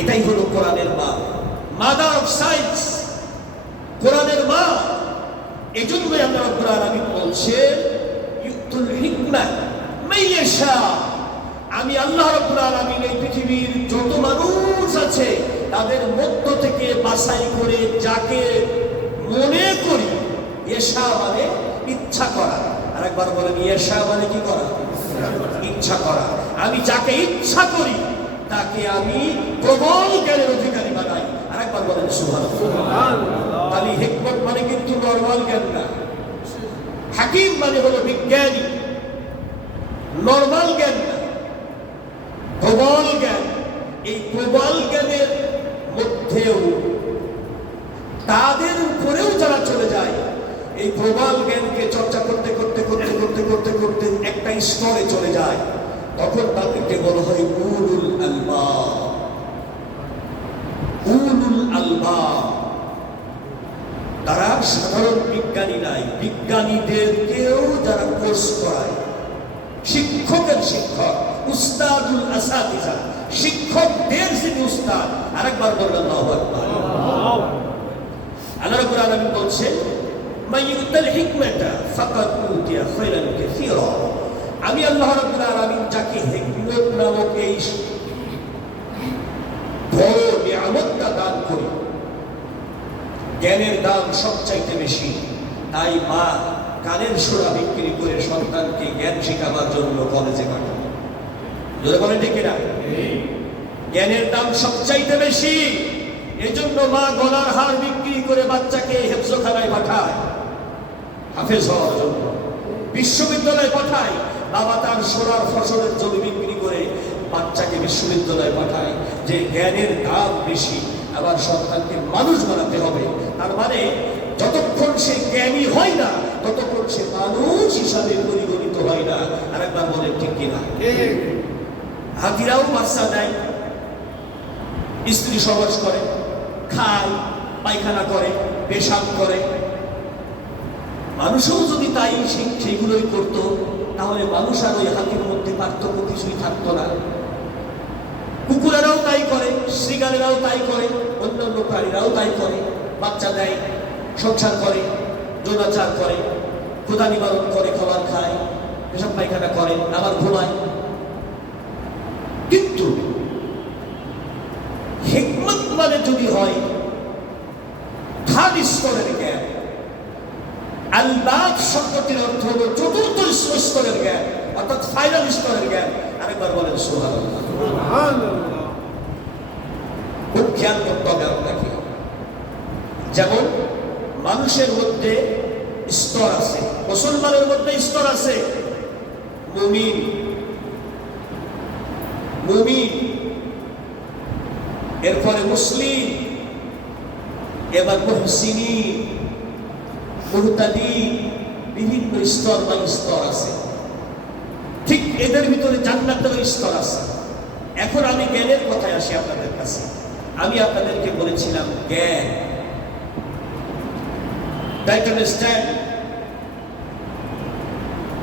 এটাই হলো কোরআনের মা, মাদার অফ সায়েন্স, কোরআনের মা। এজন্যই আল্লাহ রাব্বুল আলামিন বলছেন ইউতুল হিকমা মাইয়াশা, আমি আল্লাহ রাব্বুল আলামিন এই পৃথিবীর যত মানুষ আছে তাদের মধ্য থেকে বাছাই করে যাকে মনে করি, ইশা মানে ইচ্ছা করা। আরেকবার বলেন ইশা মানে কি করা? ইচ্ছা করা। আমি যাকে ইচ্ছা করি তাকে আমি প্রবল জ্ঞানের অধিকারী বানাই। আরেকবার বলেন সুবহানাল্লাহ। খালি হিকমত মানে কিন্তু নরমাল জ্ঞান না। হাকিম মানে হলো বিজ্ঞানী, নরমাল জ্ঞান না, প্রবল জ্ঞান। এই প্রবল জ্ঞানের মধ্যেও তাদের উপরেও যারা চলে যায়, এই প্রবল জ্ঞানকে চর্চা করতে করতে করতে করতে করতে করতে একটা স্তরে চলে যায়, তখন তাদেরকে বলা হয় উলুল আলবাব। উলুল আলবাব তারা সাধারণ বিজ্ঞানী নাই, বিজ্ঞানীদেরকেও যারা কোর্স করায়, শিক্ষকের শিক্ষক, উস্তাদুল আসাতিজা, শিক্ষকদের যিনি উস্তাদ। আরেকবার বললেন আল্লাহু আকবার। আল্লাহ রাব্বুল আলামিন বলছেন, মাইয়ুতাল হিকমাতা ফাকাদ উতিয়া খায়রান কাসীরা। আমি আল্লাহ রাব্বুল আলামিন যাকে হিকমত নামক এই বড় নিয়ামতটা দান করি, জ্ঞানের দাম সবচাইতে বেশি। তাই মা কানের সোনা বিক্রি করে সন্তানকে জ্ঞান শেখাবার জন্য কলেজে পাঠান। যদি বলেন ঠিক কিনা? জ্ঞানের দাম সবচাইতে বেশি, এজন্য মা গলার হার বিক্রি করে বাচ্চাকে হেফজখানায় পাঠায় হাফেজ হওয়ার জন্য, বিশ্ববিদ্যালয়ে পাঠায়। বাবা তার সোনার ফসলের জমি বিক্রি করে বাচ্চাকে বিশ্ববিদ্যালয়ে পাঠায়, যে জ্ঞানের দাম বেশি। আবার সন্তানকে মানুষ বানাতে হবে, তার মানে যতক্ষণ সে জ্ঞানী হয় না ততক্ষণ সে মানুষ হিসাবে পরিগণিত হয় না। আরেকবার বলেন ঠিক কিনা? হাতিরাও বাচ্চা দেয়, স্ত্রী সমাজ করে, খায়, পায়খানা করে, পেশাব করে। মানুষও যদি তাই সেইগুলোই করতো, তাহলে মানুষ আর ওই হাতির মধ্যে পার্থক্য কিছুই থাকতো না। কুকুরেরাও তাই করে, শৃগালেরাও তাই করে, অন্যান্য প্রাণীরাও তাই করে। বাচ্চা দেয়, সংসার করে, যৌনাচার করে, ক্ষুধা নিবারণ করে, খাবার খায়, পেশাব পায়খানা করে, আবার ঘুমায়। কিন্তু হিকমত মানে যদি হয় থার্ড স্তরের জ্ঞান, আলবাব শব্দটির অর্থ হলো চতুর্থ স্তরের জ্ঞান, অর্থাৎ ফাইনাল স্তরের জ্ঞান। আরেকবার বলেন সুবহানাল্লাহ। খুব খেয়াল করতে হবে আপনাকে। যেমন মানুষের মধ্যে স্তর আছে, মুসলমানের মধ্যে স্তর আছে। মুমিন, মুমিন, এরপরে মুসলিম, এবার মুহসিনিন, মুহতাদিন, বিভিন্ন স্তর বা স্তর আছে। ঠিক এদের ভিতরে জান্নাতের স্তর আছে। এখন আমি জ্ঞানের কথায় আসি আপনাদের কাছে। আমি আপনাদেরকে বলেছিলাম জ্ঞান,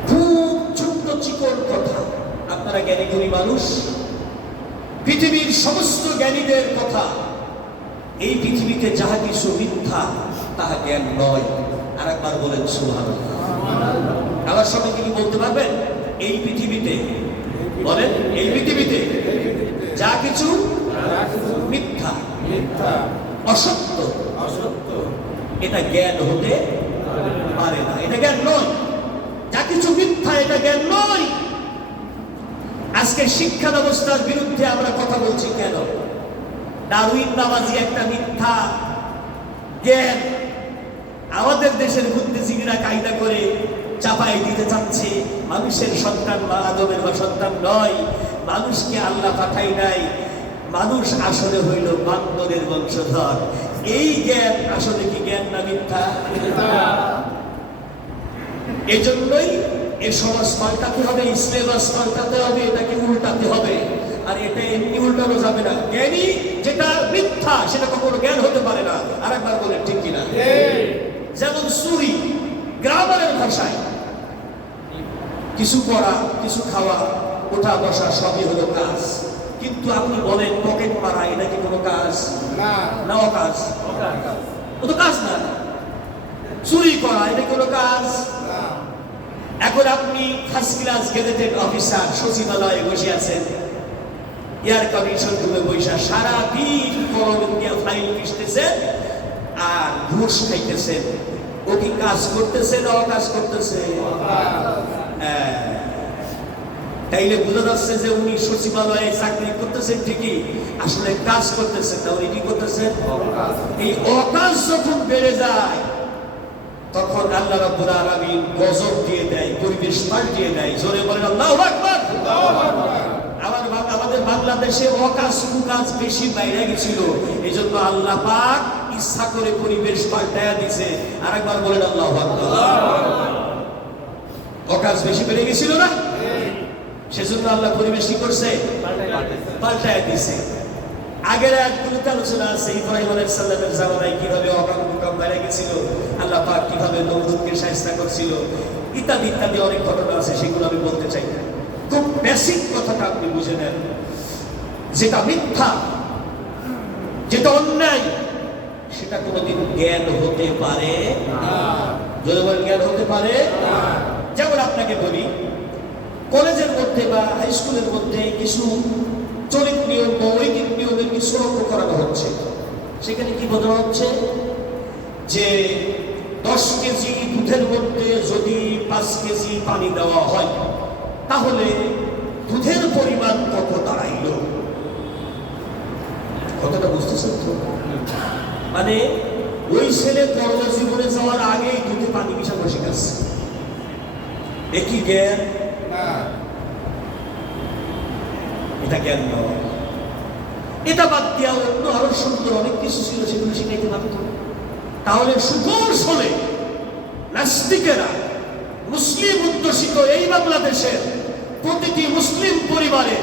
খুব ছোট্ট চিকন কথা। আপনারা জ্ঞানী গুণী মানুষ, পৃথিবীর সমস্ত জ্ঞানীদের কথা, এই পৃথিবীতে যাহা কিছু মিথ্যা তাহা জ্ঞান নয়। আরেকবার বলেন সুবহানাল্লাহ। আমার সবাই কি বলতে পারবেন? এই পৃথিবীতে, বলেন, এই পৃথিবীতে যা কিছু মিথ্যা, অসত্য, এটা জ্ঞান হতে পারে না, এটা জ্ঞান নয়। যা কিছু মিথ্যা এটা জ্ঞান নয়। আজকে শিক্ষা ব্যবস্থার বিরুদ্ধে আমরা কথা বলছি কেন? ডারউইনবাজি একটা মিথ্যা জ্ঞান আমাদের দেশের বুদ্ধিজীবীরা কায়দা করে চাপাই দিতে চাচ্ছে। মানুষের সন্তান বা আদমের বা সন্তান নয়, মানুষকে আল্লাহ পাঠাই নাই, মানুষ আসলে হইল বান্দরের বংশধর। এই জ্ঞান আসলে কি জ্ঞান না মিথ্যা? এজন্যই এ সমাজ পাল্টাতে হবে, সিলেবাস পাল্টাতে হবে, এটাকে উল্টাতে হবে। আর এটা এমনি উল্টানো যাবে না। জ্ঞানী যেটা মিথ্যা সেটা কখনো জ্ঞান হতে পারে না। আরেকবার বলে ঠিক কিনা? যেমন চুরি, গ্রামারের ভাষায় কিছু করা, কিছু খাওয়া, ওঠা বসা সবই হলো কাজ। কিন্তু আপনি বলেন পকেট মারা, এটা কি কোনো কাজ? না, কাজ, ও তো কাজ না। চুরি করা এটা কোনো কাজ? এখন আপনি ফার্স্ট ক্লাস গেজেটেড অফিসার, সচিবালয়ে বসে আছেন, এয়ার কন্ডিশন রুমে বসে সারাদিন কলম দিয়ে ফাইল পিষতেছেন আর ঘুষ খাইতেছেন। ও কি কাজ করতেছে না অকাজ করতেছে? তাইলে বোঝা যাচ্ছে যে উনি সচিবালয়ে চাকরি করতেছেন ঠিকই, আসলে কাজ করতেছেন না। উনি কি করতেছেন? এই অকাজ যখন বেড়ে যায় তখন আল্লাহ রাব্বুল আলামিন গজব দিয়ে দেয়, পরিবেশ পাল্টিয়ে দেয়। জোরে বলেন আল্লাহু আকবার। আমাদের বাংলাদেশে অকাজ কুকাজ বেশি বাইরে গেছিল, এই জন্য আল্লাহ পাক ইচ্ছা করে পরিবেশ পাল্টায়া দিছে। আরেকবার বলেন আল্লাহু আকবার। অকাজ বেশি বেড়ে গেছিল না, সেজন্য আল্লাহ পরিবেশ কি করছে? পাল্টায়া দিছে। আগের আয়াতগুলোতে আলোচনা আছে ইব্রাহিম আলাইহিস সালামের জামানায় কিভাবে অকাম কুকাম বেড়ে গেছিল, আল্লাহ পাক কিভাবে নমরুদকে শায়েস্তা করছিল, ইত্যাদি ইত্যাদি অনেক ঘটনা আছে, সেগুলো আমি বলতে চাই না। খুব বেসিক কথাটা আপনি বুঝে নেন, যেটা মিথ্যা, যেটা অন্যায়, সেটা কোনোদিন জ্ঞান হতে পারে না। যদি বলেন জ্ঞান হতে পারে না। যেমন আপনাকে বলি, কলেজের মধ্যে বা হাই স্কুলের মধ্যে কিছু চরিত নিয়ম, মৌলিক নিয়মের কিছু অঙ্ক করানো হচ্ছে। সেখানে কি বোঝানো হচ্ছে যে 10 কেজি দুধের মধ্যে যদি 5 কেজি পানি দেওয়া হয় তাহলে দুধের পরিমাণ কত দাঁড়াইল? কতটা বুঝতেছেন তো? মানে ওই ছেলে কর্মজীবনে যাওয়ার আগেই দুধে পানি মিশানো শিখাচ্ছে। একই জ্ঞান? এটা জ্ঞান নয়। এটা বাদ দিয়া অন্য আরো সুন্দর অনেক কিছু ছিল, সেগুলো শিখাইতে পারত। তাহলে সুকৌশলে নাস্তিকেরা মুসলিম অধ্যুষিত এই বাংলাদেশের প্রতিটি মুসলিম পরিবারে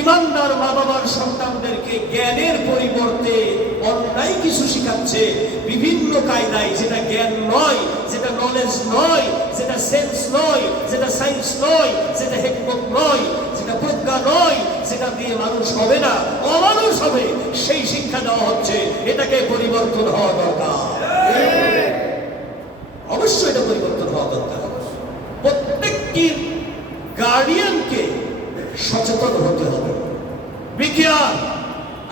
ইমানদার মা বাবার সন্তানদেরকে জ্ঞানের পরিবর্তে অন্যায় কিছু শিখাচ্ছে বিভিন্ন কায়দায়, যেটা জ্ঞান নয়, যেটা নলেজ নয়, যেটা সেন্স নয়, যেটা সায়েন্স নয়, যেটা হিকমত নয়, যেটা প্রজ্ঞা নয়, যেটা দিয়ে মানুষ হবে না, অমানুষ হবে, সেই শিক্ষা দেওয়া হচ্ছে। এটাকে পরিবর্তন হওয়া দরকার। অবশ্যই এটা পরিবর্তন হওয়া দরকার। প্রত্যেকটি গার্ডিয়ানকে সচেতন হতে হবে। বিজ্ঞান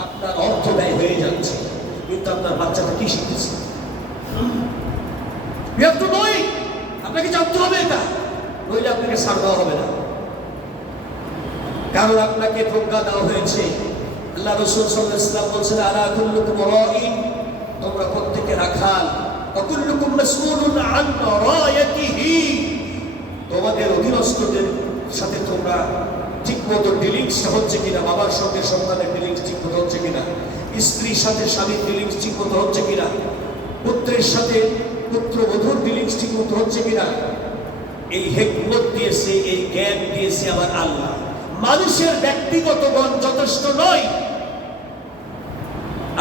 আপনার অর্থ ব্যয় হয়ে যাচ্ছে, কিন্তু আপনার বাচ্চাটা কি শিখতেছে? আপনাকে জানতে হবে এটা, নইলে আপনাকে ছাড় দেওয়া হবে না। কারণ আপনাকে প্রজ্ঞা দেওয়া হয়েছে। আল্লাহ রাসূল সাল্লাল্লাহু আলাইহি ওয়াসাল্লাম বলেছেন, আলা কুল্লুকুম রাঈন, তোমরা প্রত্যেকে রাখাল, ওয়া কুল্লুকুম মাসউলুন আন রায়াতিহি, তোমাদের অধীনস্থদের সাথে তোমরা ঠিকমতো ডিলিংস হচ্ছে কিনা, বাবার সঙ্গে সন্তানের ডিলিংস ঠিক মতো হচ্ছে কিনা, স্ত্রীর সাথে স্বামীর ডিলিংস ঠিক মতো হচ্ছে কিনা, পুত্রের সাথে পুত্রবধূর ডিলিংস ঠিক মতো হচ্ছে কিনা। এই হিকমত দিয়েছে, এই জ্ঞান দিয়েছে আমার আল্লাহ। মানুষের ব্যক্তিগত জ্ঞান যথেষ্ট নয়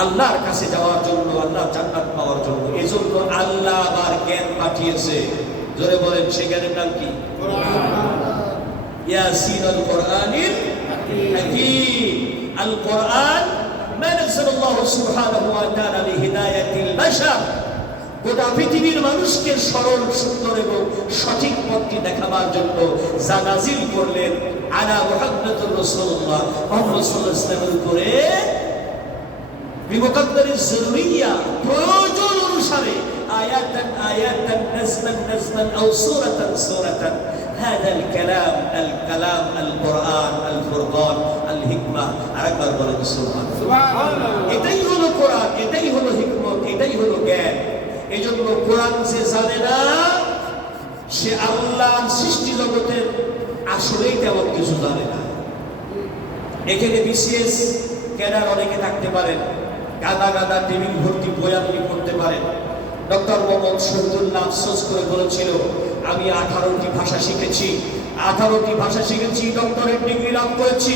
আল্লাহর কাছে যাওয়ার জন্য, আল্লাহর জান্নাত পাওয়ার জন্য। এজন্য আল্লাহ আবার জ্ঞান পাঠিয়েছে। জোরে বলেন, সে জ্ঞানের নাম কি? ইয়াসিনুল কুরআনিল হাকীম। আল কুরআন মা নাযালাল্লাহু সুবহানাহু ওয়া তাআলা লিহিদায়াতিল বাশার, গোটা পৃথিবীর মানুষকে সরল, সুন্দর এবং সঠিক পথটি দেখাবার জন্য যা নাজিল করলেন আলা মুহাম্মাদুর রাসূলুল্লাহ মুহাম্মদ সাল্লাল্লাহু আলাইহি ওয়াসাল্লামের উপরে বিমুকাদ্দারিস জরুরিয়া, প্রয়োজন অনুসারে আয়াতান আয়াতান, নাজমান নাজমান, আও সূরাতান সূরাতান। هذا الكلام الكلام القرآن الفرقان الحكمة। আরেকবার বলেন সুবহানাল্লাহ। এটাই হলো কোরআন, এটাই হলো হিকমত, এটাই হলো জ্ঞান। এজন্য কোরআন যে জানে না, সে আল্লাহর সৃষ্টি জগতের আসলেই তেমন কিছু জানে না। এখানে বিশেষ ক্যাডার অনেকে থাকতে পারেন, গাদা গাদা টেবিল ভর্তি বই আপনি পড়তে পারেন। ডক্টর মোহাম্মদ শহীদুল্লাহ আফসোস করে বলেছিল, আমি 18টি ভাষা শিখেছি, 18টি ভাষা শিখেছি, ডক্টরেট ডিগ্রি লাভ করেছি,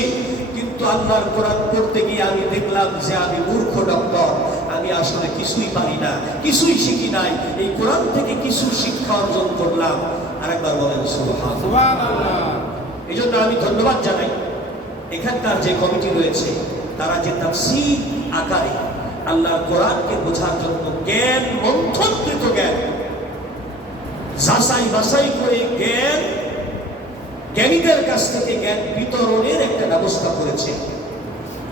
কিন্তু আল্লাহর কোরআন পড়তে গিয়ে আমি দেখলাম যে আমি মূর্খ ডক্টর, আমি আসলে কিছুই পারি না, কিছুই শিখি নাই। এই কোরআন থেকে কিছু শিক্ষা অর্জন করলাম। আরেকবার বলেন সুবহানাল্লাহ। এই জন্য আমি ধন্যবাদ জানাই এখানকার যে কমিটি রয়েছে, তারা যে তাফসীর আকারে আল্লাহর কোরআনকে বোঝার জন্য জ্ঞান, মন্থনকৃত জ্ঞান, যাচাই বাছাই করে জ্ঞান, জ্ঞানীদের কাছ থেকে জ্ঞান বিতরণের একটা ব্যবস্থা করেছে।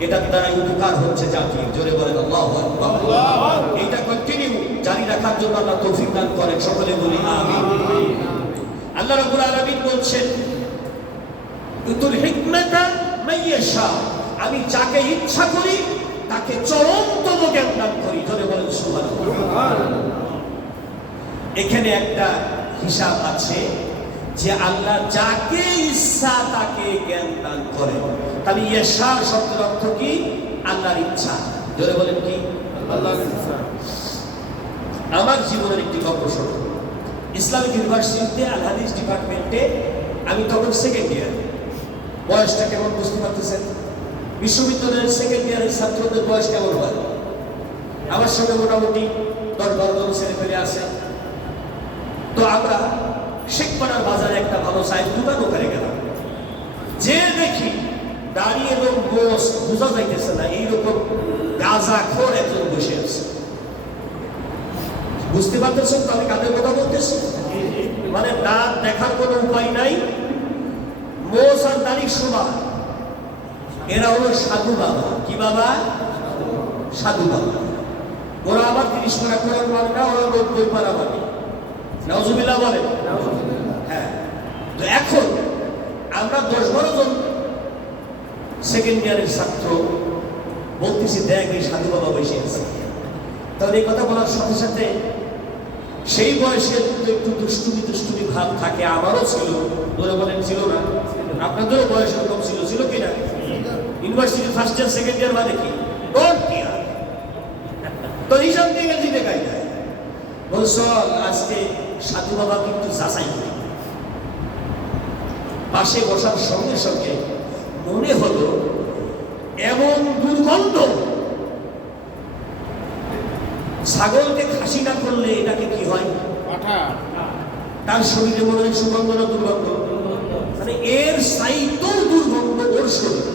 এটার দ্বারা উপকার হচ্ছে জাতির। জোরে বলেন আল্লাহু আকবার। এটা কন্টিনিউ জারি রাখার জন্য আল্লাহ তৌফিক দান করেন। সকলে বলি আমিন। আল্লাহ রাব্বুল আলামিন বলছেন, ইউতুল হিকমাতা মাইয়াশা, আমি যাকে ইচ্ছা করি তাকে চরমতম জ্ঞান দান করি। ধরে বলেন সুবহানাল্লাহ। এখানে একটা হিসাব আছে যে আল্লাহ যাকে ইচ্ছা তাকে জ্ঞান দান করে। তাহলে ইয়াশা শব্দের অর্থ কি? আল্লাহর ইচ্ছা। ধরে বলেন কি? আল্লাহর ইচ্ছা। আমার জীবনের একটি গল্প শোনো। ইসলামিক ইউনিভার্সিটিতে আল হাদিস ডিপার্টমেন্টে আমি তখন সেকেন্ড ইয়ার। বয়সটা কেমন বুঝতে পারতেছেন? বিশ্ববিদ্যালয়ের সেকেন্ড ইয়ারের ছাত্রদের বয়স কেমন হয়? আমার সঙ্গে মোটামুটি 10-12 জন ছেলে পেলে আছে। তো আমরা শেখপাড়ার বাজারে একটা ভালো চায়ের দোকান ওখানে গেলাম। যে দেখি দাঁড়িয়ে এবং মোষ বোঝা যাইতেছে না, এইরকম গাঁজাখোর একজন বসে আছে। বুঝতে পারতেছেন তো আমি কাদের কথা বলতেছি? মানে দাঁত দেখার কোনো উপায় নাই, মোষ আর দাড়ি সমান। এরা হলো সাধু বাবা। কি বাবা? সাধু বাবা। ওরা আবার 30 পারা কোরআন মানে না, ওরা 90 পারা মানে। নাউজুবিল্লাহ বলেন। হ্যাঁ। তো এখন আমরা 10-12 জন সেকেন্ড ইয়ারের ছাত্র বলতেছি, দেখ এই সাধু বাবা বসে আছে। তাহলে এই কথা বলার সাথে সাথে সেই বয়সে একটু দুষ্টুমি ভাব থাকে। আমারও ছিল। ধরে বলেন ছিল না? আপনাদেরও বয়স এরকম ছিল। ছিল কিনা? University first year second year মানে কি? তো হিসাব দিয়ে দিতে গাই যায়। বলছ আজকে সাধু বাবা কিন্তু যাচাই করি। পাশে বসার সঙ্গে সঙ্গে মনে হলো এমন দুর্গন্ধ, ছাগলকে খাসি না করলে এটাকে কি হয়? তার শরীরে মনে হয় সুগন্ধ না দুর্গন্ধ? মানে এর চাইতেও দুর্গন্ধ ওর শরীর।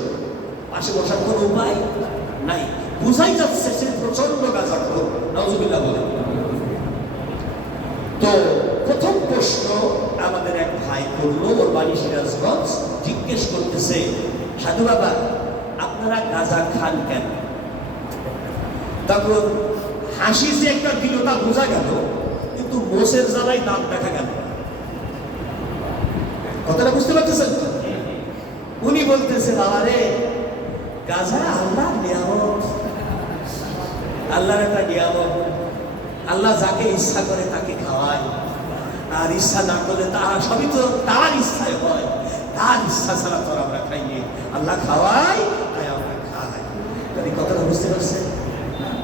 পাশে বসার কোনো উপায় নাই, বুঝাই যাচ্ছে সে প্রচন্ড গাঁজাখোর। নাউজুবিল্লাহ বলে। তো প্রথম প্রশ্ন আমাদের এক ভাই করলো, ওর বাড়ি সিরাজগঞ্জ। জিজ্ঞেস করতেছে, সাধু বাবা আপনারা গাঁজা খান কেন? তখন হাসি যে একটা দিল তা বোঝা গেল, কিন্তু মোষের জ্বালায় দাঁত দেখা গেল। কথাটা বুঝতে পারতেছেন? উনি বলতেছে, বাবা রে, গাঁজা আল্লাহর নিয়ামত, আল্লাহর একটা নিয়ামত। আল্লাহ যাকে ইচ্ছা করে তাকে খাওয়ায়, আর ইচ্ছা না করলে তার সবই তো তার ইচ্ছায় হয়। তার ইচ্ছা ছাড়া তো আমরা খাইনি। আল্লাহ খাওয়াই, তাই আমরা খাই। তাহলে কথাটা বুঝতে পারছেন?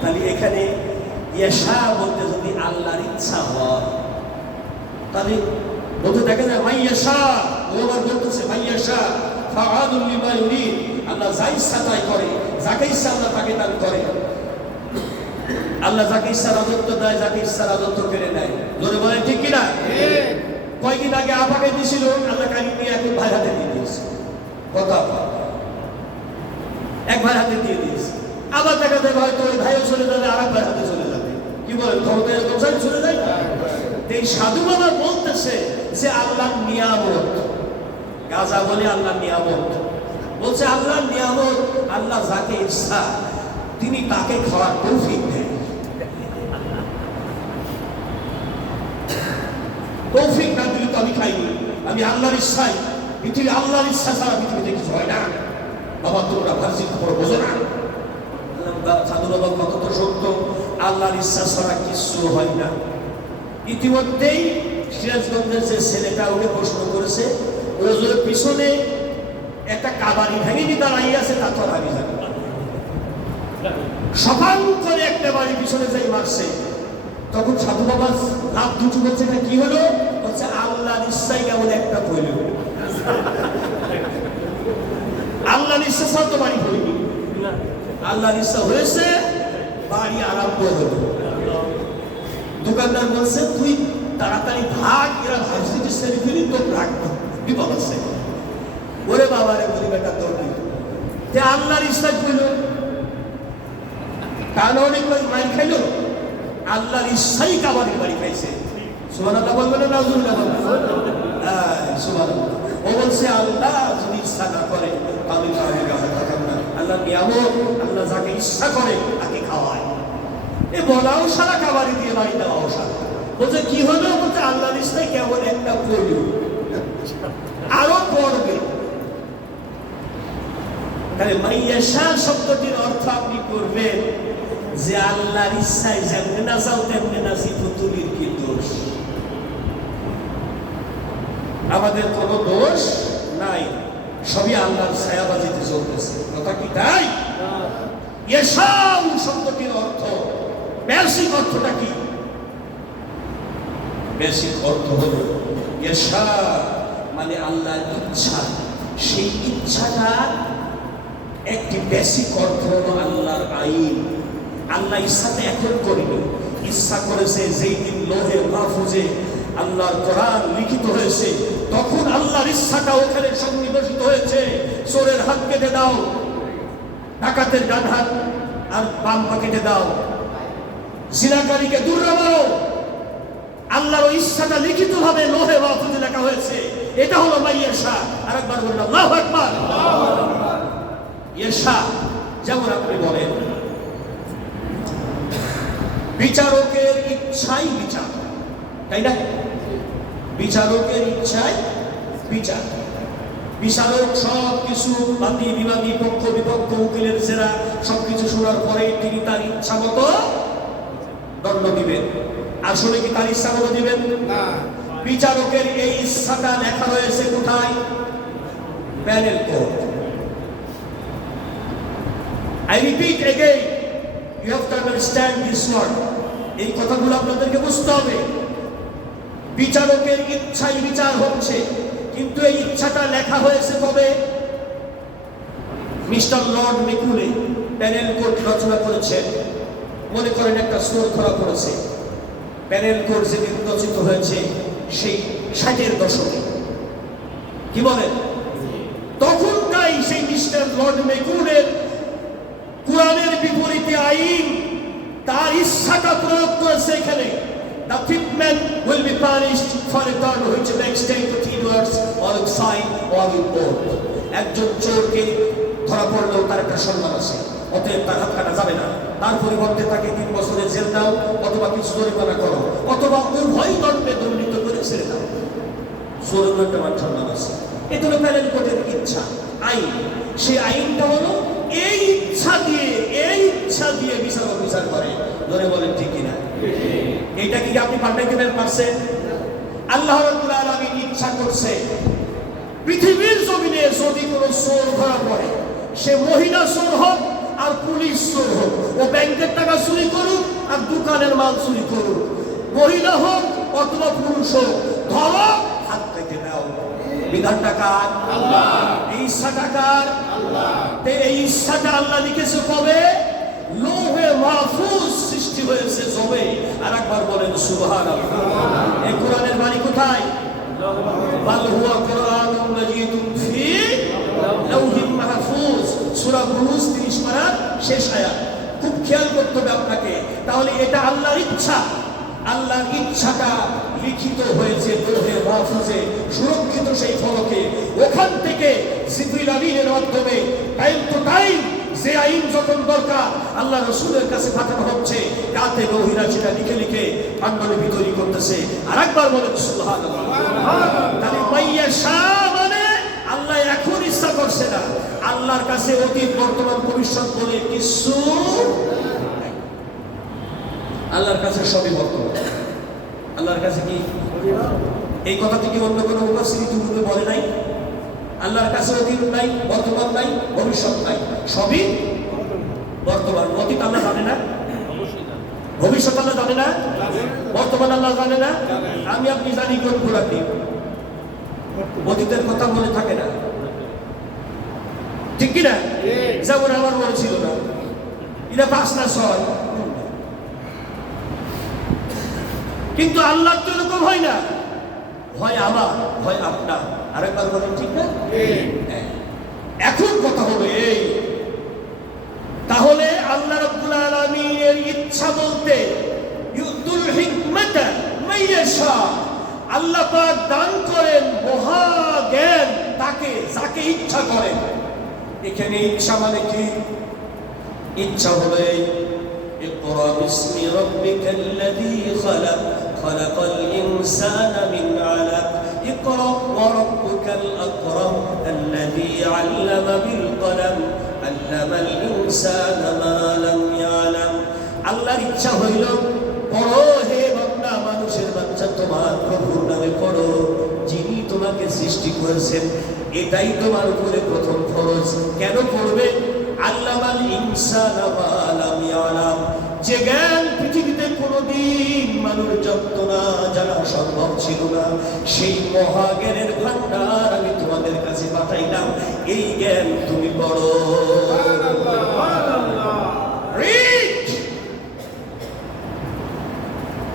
তাহলে এখানে ইয়াশা বলতে যদি আল্লাহর ইচ্ছা হয়, তাহলে বলতে দেখা যায় মাইয়াশা। ও আবার বলতেছে মাইয়াশা ফাআলুল লিমা ইউরিদ। আল্লাহ যা ইচ্ছা তাই করে, যাকে ইচ্ছা আল্লাহ তাকে দান করে। আল্লাহ যাকে ইচ্ছা রাজত্ব দেয়, যাকে ইচ্ছা রাজত্ব কেড়ে নেয়। ধরে বলে ঠিক কিনা? কয়েকদিন আগে আপাকে দিয়েছিল, আল্লাহ কারিম নিয়ে এখন ভাই হাতে দিয়ে দিয়েছে। কথা এক ভাই হাতে দিয়ে দিয়েছে। আবার দেখা যাবে হয়তো ওই ভাইও চলে যাবে, আর এক ভাই হাতে চলে যাবে। কি বলেন? ক্ষমতা এরকম চলে যায়। এই সাধু বাবা বলতেছে যে আল্লাহর নিয়ামত। গাঁজা বলে আল্লাহর নিয়ামত। বলছে আল্লাহর নিয়ামত, আল্লাহ যাকে ইচ্ছা তিনি তাকে খাওয়ার তৌফিক দেন। তৌফিক না দিলে তো আমি খাইনি। আমি আল্লাহর ইচ্ছাই, পৃথিবী আল্লাহর ইচ্ছা ছাড়া পৃথিবীতে কিছু হয় না। বাবা তোমরা ভার্সির খবর বোঝো না? সাধু বাবা কত তো সত্য, আল্লাহর ইচ্ছা ছাড়া কিছু হয় না। ইতিমধ্যেই সিরাজগঞ্জের যে ছেলেটা ওকে প্রশ্ন করেছে, ওর পিছনে একটা কাবারি ভেঙে দাঁড়াইয়ে আছে, তা তো আমি জানি। সকাল করে একটা বাড়ি পিছনে যাই মারছে। তখন সাধু বাবা লাভ দুটো বলছে, এটা কি হলো? বলছে আল্লাহর ইচ্ছাই কেমন একটা হইল। আল্লাহর ইচ্ছা ছাড়া তো বাড়ি হইনি। আল্লাহর ইচ্ছা হয়েছে, বাড়ি আরম্ভ হলো। দোকানদার বলছে তুই তাড়াতাড়ি ভাগ, এরা ভার্সিটি সেরে ফেলি, তোর রাখবো, বিপদ আছে। ওরে বাবা রে, বলি বেটা তোর কি আল্লাহর ইচ্ছা হইল? কারণ অনেক মাইল খাইল, আল্লাহর ইচ্ছাই কাবারের বাড়ি খাইছে। সুবহানাল্লাহ বলবেন না? নাউজুবিল্লাহ বলবেন? সুবহানাল্লাহ। ও বলছে আল্লাহ যদি ইচ্ছা না করে আমি গাঁজা খাতাম না। আল্লাহ নিয়ামত, আল্লাহ যাকে ইচ্ছা করে তাকে খাওয়ায়। এ বলাও সারা, কাবারি দিয়ে বাড়ি দেওয়াও সারা। বলছে কি হলো? বলছে আল্লাহর ইচ্ছাই কেমন একটা পড়ল, আরো পড়বে। তাহলে মাইয়াশা শব্দটির অর্থ আপনি করবেন যে আল্লাহর ইচ্ছায় যেমনি না যাও তেমনি না সিফতুলির কি দোষ, আমাদের কোনো দোষ নাই, সবই আল্লাহর ছায়াবাজিতে চলতেছে। কথা কি তাই? ইয়াশাউ শব্দটির অর্থ, বেসিক অর্থটা কি? বেসিক অর্থ হলো ইয়াশা মানে আল্লাহর ইচ্ছা। সেই ইচ্ছাটা একটি বেসিক অর্থ হলো আল্লাহর আইন। আল্লাহ ইচ্ছাটা এখন করিল, ইচ্ছা করেছে যেই দিন লোহে মাহফুজে আল্লাহর কোরআন লিখিত হয়েছে, তখন আল্লাহর ইচ্ছাটা ওখানে সন্নিবেশিত হয়েছে। চোরের হাত কেটে দাও, ডাকাতের ডান হাত আর বাম পা কেটে দাও, জিনাকারীকে দূরে মারো, আল্লাহর ইচ্ছাটা লিখিত ভাবে লোহে মাহফুজে লেখা হয়েছে। এটা হলো মাইয়াশা। আরেকবার বলুন আল্লাহু আকবার। ইয়াশা যেমন আপনি বলেন বিচারকের ইচ্ছাই বিচার, তাই না? বিচারকের ইচ্ছাই বিচার। বিচারক সব কিছু বাদী বিবাদী পক্ষ বিপক্ষ উকিলের জেরা সবকিছু শোনার পরে তিনি তার ইচ্ছা মতো দণ্ড দিবেন। আসলে কি তার ইচ্ছা মতো দিবেন না? বিচারকের এই ইচ্ছাটা লেখা রয়েছে কোথায়? Panel code. I repeat again, you have to understand this word. এই কথাগুলো আপনাদেরকে বুঝতে হবে। বিচারকের ইচ্ছাই বিচার হচ্ছে, কিন্তু এই ইচ্ছাটা লেখা হয়েছে কবে? মিস্টার লর্ড মেকুলে প্যানেল কোড রচনা করেছেন। মনে করেন একটা চোর ধরা পড়েছে, প্যানেল কোড যেদিন রচিত হয়েছে সেই 60-এর দশকে, কি বলেন? তখনটাই সেই মিস্টার লর্ড মেকুলের কোরআনের বিপরীতে আইন তার ইচ্ছাটা প্রয়োগ করেছে এখানে। The thief man will be punished for a crime which makes 10 to 3 years or with fine or with both. একজন চোরকে ধরা পড়লেও তার একটা সম্মান আছে, অতএব তার হাত কাটা যাবে না। তার পরিবর্তে তাকে 3 বছরের জেল দাও অথবা কিছু জরিমানা করো অথবা উভয় দণ্ডে দণ্ডিত করে ছেড়ে দাও। চোরের একটা মান সম্মান আছে। এটা হলো প্যানেল কোডের ইচ্ছা, আইন। সেই আইনটা হলো এই ইচ্ছা দিয়ে বিচারক বিচার করে। ধরে বলেন ঠিক কিনা? এইটা কি আপনি পাল্টাইতে পারছেন? আল্লাহ রাব্বুল আলামিন ইচ্ছা করছে পৃথিবীর জমিনে যদি কোনো চোর ধরা পড়ে, সে মহিলা চোর হোক আর পুলিশ চোর হোক, ও ব্যাংকের টাকা চুরি করুক আর দোকানের মাল চুরি করুক, মহিলা হোক অথবা পুরুষ হোক, ধরো হাত থেকে দাও। বিধানটা কার? আল্লাহ। এই ইচ্ছাটা কার? আল্লাহ। এই ইচ্ছাটা আল্লাহ লিখেছে কবে? লোহে মাহফুজ সৃষ্টি হয়েছে জবে। আর একবার বলেন সুবহানাল্লাহ। এই কোরআনের বাণী কোথায়? বাল হুয়া কুরআনুম মাজিদুন ফি লাওহিম মাহফুজ, সূরা বুরুজ 30 পারার শেষ আয়াত। খুব খেয়াল করতে হবে আপনাকে। তাহলে এটা আল্লাহর ইচ্ছা। আল্লাহর ইচ্ছাটা লিখিত হয়েছে লোহে মাহফুজে, সুরক্ষিত সেই ফলকে। ওখান থেকে জিবরিল আমিনের মাধ্যমে টাইম টু টাইম যে আইন যখন দরকার আল্লাহ রাসূলের কাছে পাঠানো হচ্ছে, রাতে নবীরা সেটা লিখে লিখে পাণ্ডুলিপি তৈরি করতেছে। আর একবার বলেন সুবহানাল্লাহ। তাহলে মাইয়াশা মানে আল্লাহ এখন ইচ্ছা করছে না, আল্লাহর কাছে অতীত বর্তমান ভবিষ্যৎ বলে কিছু নাই। আল্লাহর কাছে সবই বর্তমান। আল্লাহর কাছে কি এই কথাটি কি অন্য কোনো মুফাসসির ইতিপূর্বে বলে নাই? আল্লাহর কাছে অতীত নাই, বর্তমান নাই, ভবিষ্যৎ নাই, সবই বর্তমান। অতীত আল্লাহ জানে না, ভবিষ্যৎ আল্লাহ জানে না, বর্তমান আল্লাহ জানে না। আমি আপনি জানি কোন ঘোরাটি অতীতের কথা মনে থাকে না, ঠিক কিনা? যেমন আমার মনে ছিল না, এটা 5 না 6, কিন্তু আল্লাহ তো এরকম হয় না, হয় আমার হয় আপনার। আরেকবার বলেন ঠিক না? এখন কথা হলো এই, তাহলে আল্লাহ রাব্বুল আলামিনের ইচ্ছা বলতে ইউতুল হিকমাতা মাইয়াশা, আল্লাহ পাক দান করেন মহা জ্ঞান তাকে যাকে ইচ্ছা করেন। এখানে ইচ্ছা মানে কি? ইচ্ছা হলো এই, ইকরা বিসমি রাব্বিকাল্লাযী খালাক খালাকাল ইনসানা মিন আলাক اقرأ وربك الأكرم الذي علم بالقلم আল্লামাল ইনসানা মা লাম ইয়ালাম। আল্লাহর ইচ্ছা হইল পড়ো হে বান্দা, মানুষের বাচ্চা, তোমার প্রভুর নামে পড়ো, যিনি তোমাকে সৃষ্টি করেছেন। এটাই তোমার উপরে প্রথম ফরজ। কেন পড়বে? আল্লামাল ইনসানা মা লাম ইয়ালাম, যে জ্ঞান পৃথিবীতে কোনোদিন মানুষ জানত না, জানা সম্ভব ছিল না, সেই মহাজ্ঞানের ভান্ডার আমি তোমাদের কাছে পাঠাইলাম। এই জ্ঞান তুমি পড়ো।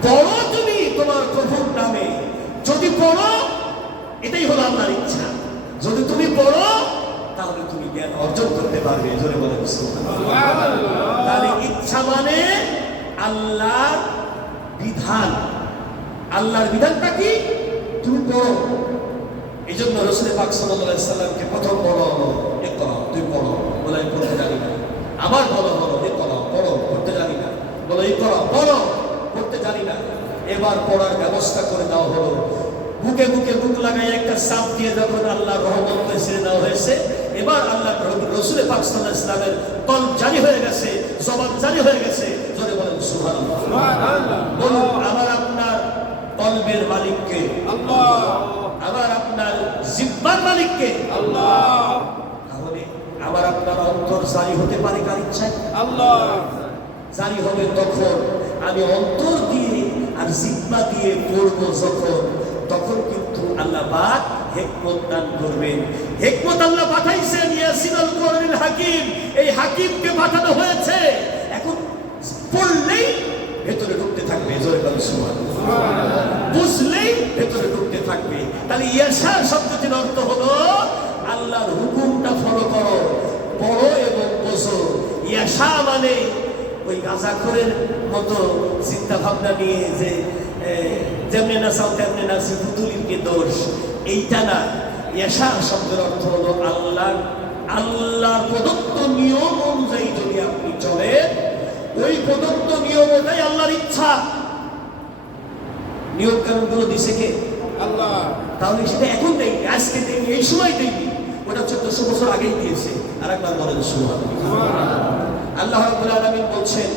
পড়ো তুমি তোমার প্রভুর নামে। যদি পড়ো, এটাই হলো আল্লাহর ইচ্ছা, যদি তুমি পড়ো তাহলে তুমি জ্ঞান অর্জন করতে পারবে। জোরে বলেন সুবহানাল্লাহ। তাহলে ইচ্ছা মানে আল্লাহর বিধান। আল্লাহর বিধানটা কি? তুমি পড়ো। এই জন্য রাসূল পাক সাল্লাল্লাহু আলাইহি সাল্লামকে প্রথম বলা হলো, ইকরা, তুই পড়ো। বলে আমি পড়তে জানি না। আবার বলা হলো, ইকরা, পড়ো, পড়তে জানি না। বলে ইকরা, পড়ো, পড়তে জানি না। এবার পড়ার ব্যবস্থা করে দেওয়া হলো। বুকে বুকে বুক লাগাই একটা চাপ দিয়ে যখন আল্লাহর রহমত ছেড়ে দেওয়া হয়েছে, এবার আল্লাহ রাসূল পাক সাল্লাল্লাহু আলাইহি সাল্লামের কলব জারি হয়ে গেছে, জবান জারি হয়ে গেছে। জোরে বলেন সুবহানাল্লাহ। সুবহানাল্লাহ। বলুন, আমার আপনার কলবের মালিককে আল্লাহ, আমার আপনার জিহ্বার মালিককে আল্লাহ। তাহলে আমার আপনার অন্তর জারি হতে পারে কার ইচ্ছায়? আল্লাহ। জারি হবে তখন আমি অন্তর দিয়ে আর জিহ্বা দিয়ে পড়ব যখন, তখন কিন্তু আল্লাহ পাক হিকমত দান করবেন। হিকমত আল্লাহ পাঠাইছেন ইয়াসিনুল কোরআনিল হাকিম। এই হাকিমকে পাঠানো হয়েছে, এখন পড়লেই ভেতরে ঢুকতে থাকবে। জোরে বলেন সুবহানাল্লাহ। বুঝলেই ভেতরে ঢুকতে থাকবে। তাহলে ইয়াশা শব্দটির অর্থ হলো আল্লাহর হুকুমটা ফলো করো, পড়ো এবং বোঝো। ইয়াশা মানে ওই গাঁজাখোরের মতো চিন্তা ভাবনা নিয়ে যে যেমনি নাচাও তেমনি নাচি, পুতুলির কি দোষ, এইটা না। ইয়াশা শব্দের অর্থ হলো আল্লাহর প্রদত্ত নিয়ম অনুযায়ী যদি আপনি চলেন, ওই প্রদত্ত নিয়ম ওটাই আল্লাহর ইচ্ছা। নিয়ম কানুনগুলো দিছে কে? আল্লাহ। তাহলে সেটা এখন দেয়নি, আজকে দেয়নি, এই সময় দেয়নি, ওটা 1400 বছর আগেই দিয়েছে। আর একবার বলেন সুবহানাল্লাহ। আল্লাহ রাব্বুল আলামিন বলছেন,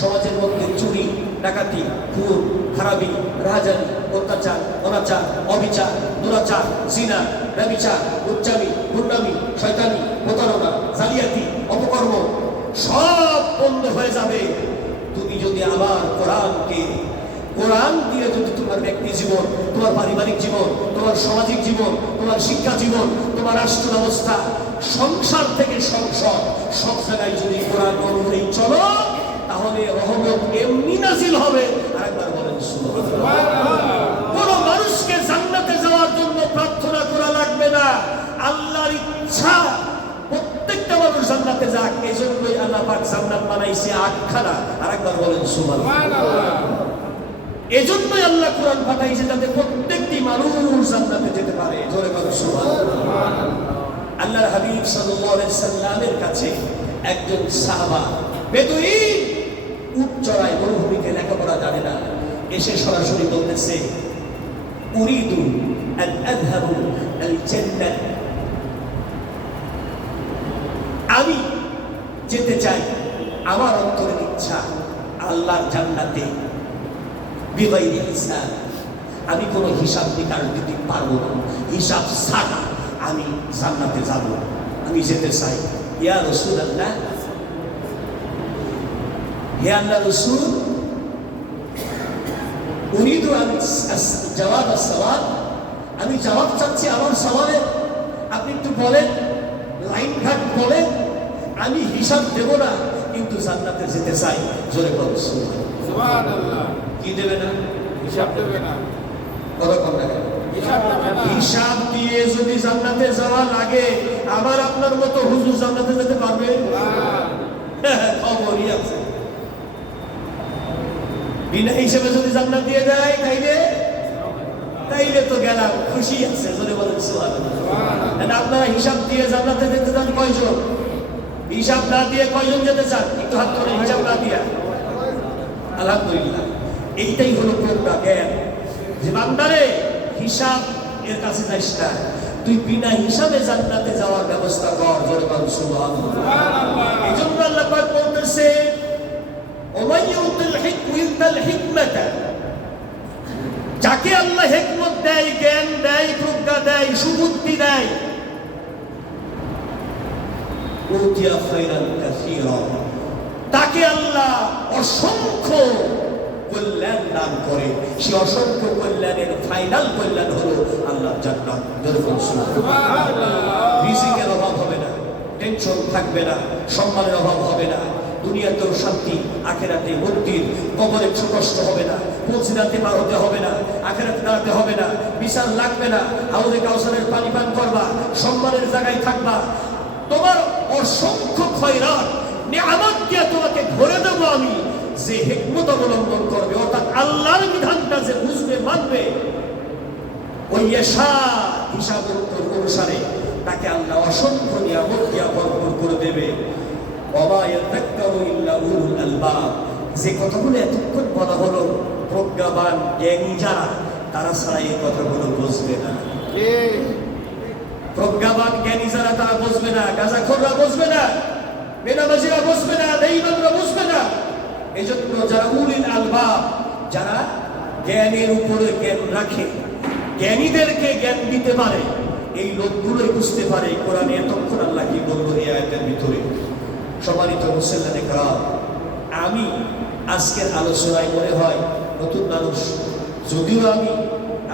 সমাজের মধ্যে চুরি, ডাকাতি, খুন, খারাপি, রাহাজানি, অত্যাচার, অনাচার, অবিচার, দুরাচার, জিনা, ব্যভিচার, উচ্চামি, গুন্ডামি, শয়তানি, প্রতারণা, জালিয়াতি, অপকর্ম সব বন্ধ হয়ে যাবে তুমি যদি আবার কোরআন দিয়ে যদি তোমার ব্যক্তি জীবন, তোমার পারিবারিক জীবন, তোমার সামাজিক জীবন, তোমার শিক্ষা জীবন, তোমার রাষ্ট্র ব্যবস্থা, সংসার থেকে সংসদ, সব জায়গায় যদি কোরআন অনুযায়ী চলো, তাহলে রহমত এমনি নাজিল হবে। আরেকবার বলেন সুবহানাল্লাহ। কোন মানুষকে জান্নাতে যাওয়ার জন্য প্রার্থনা করা লাগবে না, আল্লাহর ইচ্ছা প্রত্যেকটা মানুষ জান্নাতে যাক। এই জন্যই আল্লাহ পাক জান্নাত বানাইছে 8খানা। আরেকবার বলেন সুবহানাল্লাহ। এই জন্যই আল্লাহ কোরআন পাঠাইছে যাতে প্রত্যেকটি মানুষ জান্নাতে যেতে পারে। জোরে বলেন সুবহানাল্লাহ। আল্লাহর হাবিব সাল্লাল্লাহু আলাইহি সাল্লামের কাছে একজন সাহাবা বেদুইন, উট চড়ায়, মরুভূমিতে, লেখাপড়া জানে না, এসে সরাসরি বলতেছে, উরিদু আন আযহাবু আল জান্নাহ, আমি যেতে চাই, আমার অন্তরের ইচ্ছা আল্লাহর জান্নাতে, বিগাইরি হিসাব। আমি কোনো হিসাব নিকাশ দিতে পারবো না, হিসাব ছাড়া আমি জান্নাতে যাব, আমি যেতে চাই। ইয়া রাসূলুল্লাহ, হে আল্লাহর রাসূল, উরিদু আন জওয়াব আস-সওয়াল, আমি জবাব চাচ্ছি আমার সওয়ালের, আপনি একটু বলেন, লাইন ঘাট বলেন, আমি হিসাব দেব না কিন্তু জান্নাতে যেতে চাই। জোরে বলুন সুবহানাল্লাহ। কি দেবে না? হিসাব দেবে না। কতক্ষণ লাগে? হিসাব দিয়ে যদি জান্নাতে যাওয়া লাগে, আবার আপনার মতো হুজুর জান্নাতে যেতে পারবে? খবরই আছে। বিনা হিসেবে যদি জান্নাত দিয়ে দেয় তাইলে তো গেলাম, খুশি আছে। জোরে বলেন সুবহানাল্লাহ। আপনারা হিসাব দিয়ে জান্নাতে যেতে চান কয়জন? হিসাব না দিয়ে কয়জন যেতে চান? একটু হাত করে, হিসাব না দিয়া। আলহামদুলিল্লাহ, এইটাই হলো প্রজ্ঞা, জ্ঞান, যে বান্দারে হিসাব এর কাছে যাইস না, তুই বিনা হিসাবে জান্নাতে যাওয়ার ব্যবস্থা কর। জোরে বল সুবহানাল্লাহ। এজন্য আল্লাহ পাক বলতেছে ওমাই ইউতিল হিকমাতা, যাকে আল্লাহ হিকমত দেয়, জ্ঞান দেয়, প্রজ্ঞা দেয়, সুবুদ্ধি দেয়, উতিয়া খায়রান কাসীরা, তাকে আল্লাহ অসংখ্য কল্যাণ দান করে। সে অসংখ্য কল্যাণের ফাইনাল কল্যাণ হলো আল্লাহর জান্নাত। রিজিকের অভাব হবে না, টেনশন থাকবে না, সম্মানের অভাব হবে না, দুনিয়াতেও শান্তি, আখেরাতে মুক্তির, কবরে কষ্ট হবে না, পৌঁছিদাতে পার হতে হবে না, আখেরাতে দাঁড়াতে হবে না, বিচার লাগবে না, হাউজে কাউসারের পানি পান করবা, সম্মানের জায়গায় থাকবা। তোমার অসংখ্য খয়রাত নিয়ামত দিয়ে তোমাকে ভরে দেবো আমি, যে হিকমত অবলম্বন করবে, অর্থাৎ আল্লাহর বিধানটা যে বুঝবে, মানবে, ওই হিসাব অনুসারে তাকে আল্লাহ অসংখ্য নিয়ামত দিয়া ভরপুর করে দেবে। ওয়া ইয়াযাক্কারু ইল্লা উলুল আলবাব, যে কথাগুলো এতক্ষণ বলা হলো, প্রজ্ঞাবান জ্ঞানী যারা, তারা ছাড়া এই কথাগুলো বুঝবে না। প্রজ্ঞাবান জ্ঞানী যারা, তারা বুঝবে না, গাঁজাখোররা বুঝবে না, বেনামাজিরা বুঝবে না, বেঈমানরা বুঝবে না। এই জন্য যারা উলুল আলবাব, যারা জ্ঞানের উপরে জ্ঞান রাখে, জ্ঞানীদেরকে জ্ঞান দিতে পারে, এই লোকগুলোই বুঝতে পারে কোরআনে এতক্ষণ আল্লাহ কি বলবো এই আয়াতের ভিতরে। সম্মানিত মুসল্লিয়ানে কেরাম, আমি আজকের আলোচনায় মনে হয় নতুন মানুষ, যদিও আমি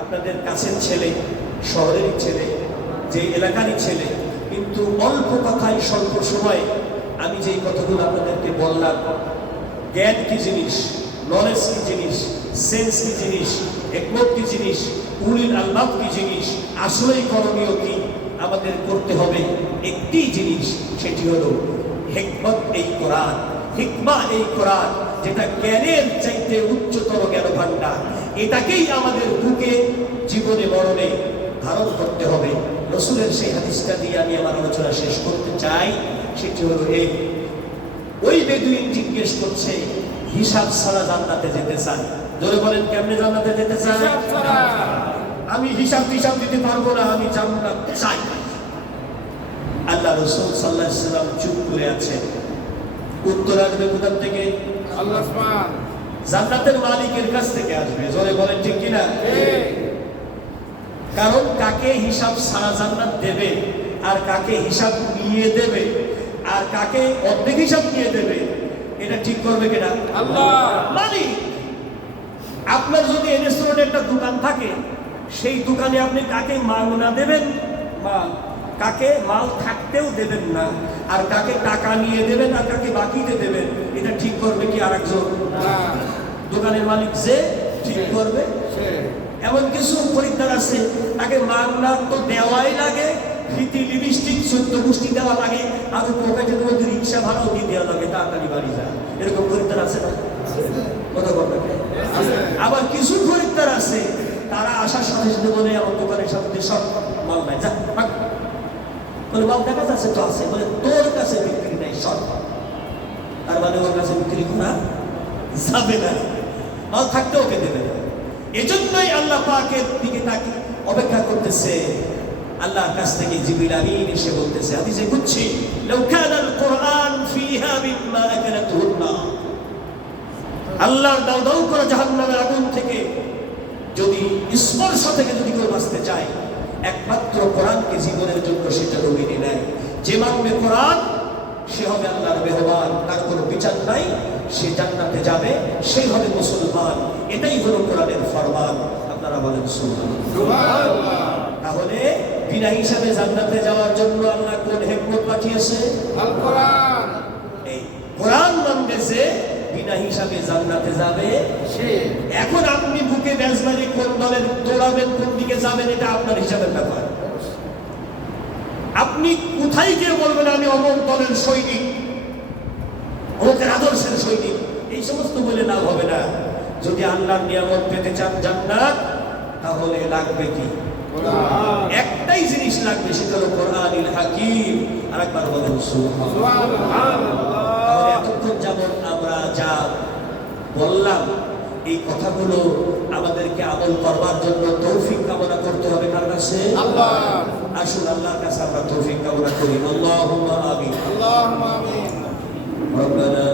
আপনাদের কাছের ছেলে, শহরেরই ছেলে, যে এলাকারই ছেলে, কিন্তু অল্প কথায় স্বল্প সময়ে আমি যেই কথাগুলো আপনাদেরকে বললাম, জ্ঞান কি জিনিস, নলেজ কি জিনিস, সেন্স কি জিনিস, হিকমত কি জিনিস, উলুল আলবাব কি জিনিস, আসলেই করণীয় কি আমাদের করতে হবে, একটি জিনিস, সেটি হলো হিকমত এই কোরআন, হিকমা এই কোরআন, যেটা জ্ঞানের চাইতে উচ্চতর জ্ঞান ভান্ডার। এটাকেই আমাদের বুকে, জীবনে মরণে ধারণ করতে হবে। রাসূলের সেই হাদিসটা দিয়ে আমি আমার আলোচনা শেষ করতে চাই। সেটি হলো এই, ওই বেদুইন জিজ্ঞেস করছে হিসাব ছাড়া জান্নাতে যেতে চান। জোরে বলেন, কেমনে জান্নাতে যেতে চান? আমি হিসাব দিতে পারবো না, আমি জান্নাত চাই। আল্লাহ রাসূল সাল্লাল্লাহু আলাইহি ওয়াসাল্লাম চুপ করে আছেন। উত্তর আসবে কোথা থেকে? আল্লাহ সুবহান, জান্নাতের মালিকের কাছ থেকে আসবে। জোরে বলেন, ঠিক কিনা? কারণ কাকে হিসাব ছাড়া জান্নাত দেবে, আর কাকে হিসাব নিয়ে দেবে, আর কাকে অর্ধেক হিসাব নিয়ে দেবে, এটা ঠিক করবে কেনা? আল্লাহ মালিক। আপনার যদি এনএস রোডে একটা দোকান থাকে, সেই দোকানে আপনি কাকে মাল না দেবেন, মাল, কাকে মাল থাকতেও দেবেন না, আর কাকে টাকা নিয়ে দেবেন, আর কাকে বাকিতে দেবেন, এটা ঠিক করবে কি আরেকজন? দোকানের মালিক যে ঠিক করবে। এমন কিছু খরিদ্দার আছে, তাকে মামলা তো দেওয়াই লাগে, ফিতি লিপস্টিক 14 গোষ্ঠী দেওয়া লাগে, আর পকেটের মধ্যে রিক্সা ভাড়াও দিয়ে দেওয়া লাগে, তাড়াতাড়ি বাড়ি যায়। এরকম খরিদ্দার আছে না? কথা বলবে। আবার কিছু খরিদ্দার আছে, তারা আসার সাথে সাথে বলে আমার দোকানের সাথে সব মাল নাই, যা বলে মাল দেখা যাচ্ছে তো আছে, বলে তোর কাছে বিক্রি নাই সব, তার মানে ওর কাছে বিক্রি করা যাবে না, মাল থাকতে ওকে দেবে না। এজন্যই আল্লাহ পাকের দিকে তাকে অপেক্ষা করতেছে। আল্লাহর কাছ থেকে জিবরিল আমিন এসে বলতেছে, হাদিসে কুদসি, লাউ কানাল কুরআন ফিহা মিম্মা আকালাতুহুন নার, আল্লাহর দাউ দাউ করে জাহান্নামের আগুন থেকে যদি, স্পর্শ থেকে যদি কেউ বাঁচতে চায়, একমাত্র কোরআনকে জীবনের জন্য সেটা রবিনি নেয়। যে মানবে কোরআন, সে হবে আল্লাহর মেহমান, তার কোনো বিচার নাই, সে জান্নাতে যাবে, সেই হবে মুসলমান। এটাই হলো কোরআনের ফরমান। আপনারা বলেন সুবহানাল্লাহ। তাহলে বিনা হিসাবে জান্নাতে যাওয়ার জন্য আল্লাহ কোন হিকমত পাঠিয়েছে? আল কোরআন। এই কোরআন মানবে যে বিনা হিসাবে জান্নাতে যাবে সে। এখন আপনি বুকে বেজবারি কোন দলের দৌড়াবেন, কোন দিকে যাবেন, এটা আপনার হিসাবের ব্যাপার। আপনি কোথায় গিয়ে বলবেন আমি অমুক দলের সৈনিক, অমুকের আদর্শের সৈনিক, এই সমস্ত বলে লাভ হবে না। যদি আল্লাহর নিয়ামত পেতে চান জান্নাত, তাহলে লাগবে কি? একটাই জিনিস লাগবে, সেটা হলো কোরআনুল হাকিম। আরেকবার বলেন সুবহানাল্লাহ। তাহলে এতক্ষণ যেমন আমরা যা বললাম, এই কথাগুলো আমাদেরকে আমল করবার জন্য তৌফিক কামনা করতে হবে কার কাছে? আল্লাহ। আসুন আল্লাহর কাছে আমরা তৌফিক কামনা করি। আল্লাহুম্মা আমিন। আল্লাহুম্মা আমিন। রব্বানা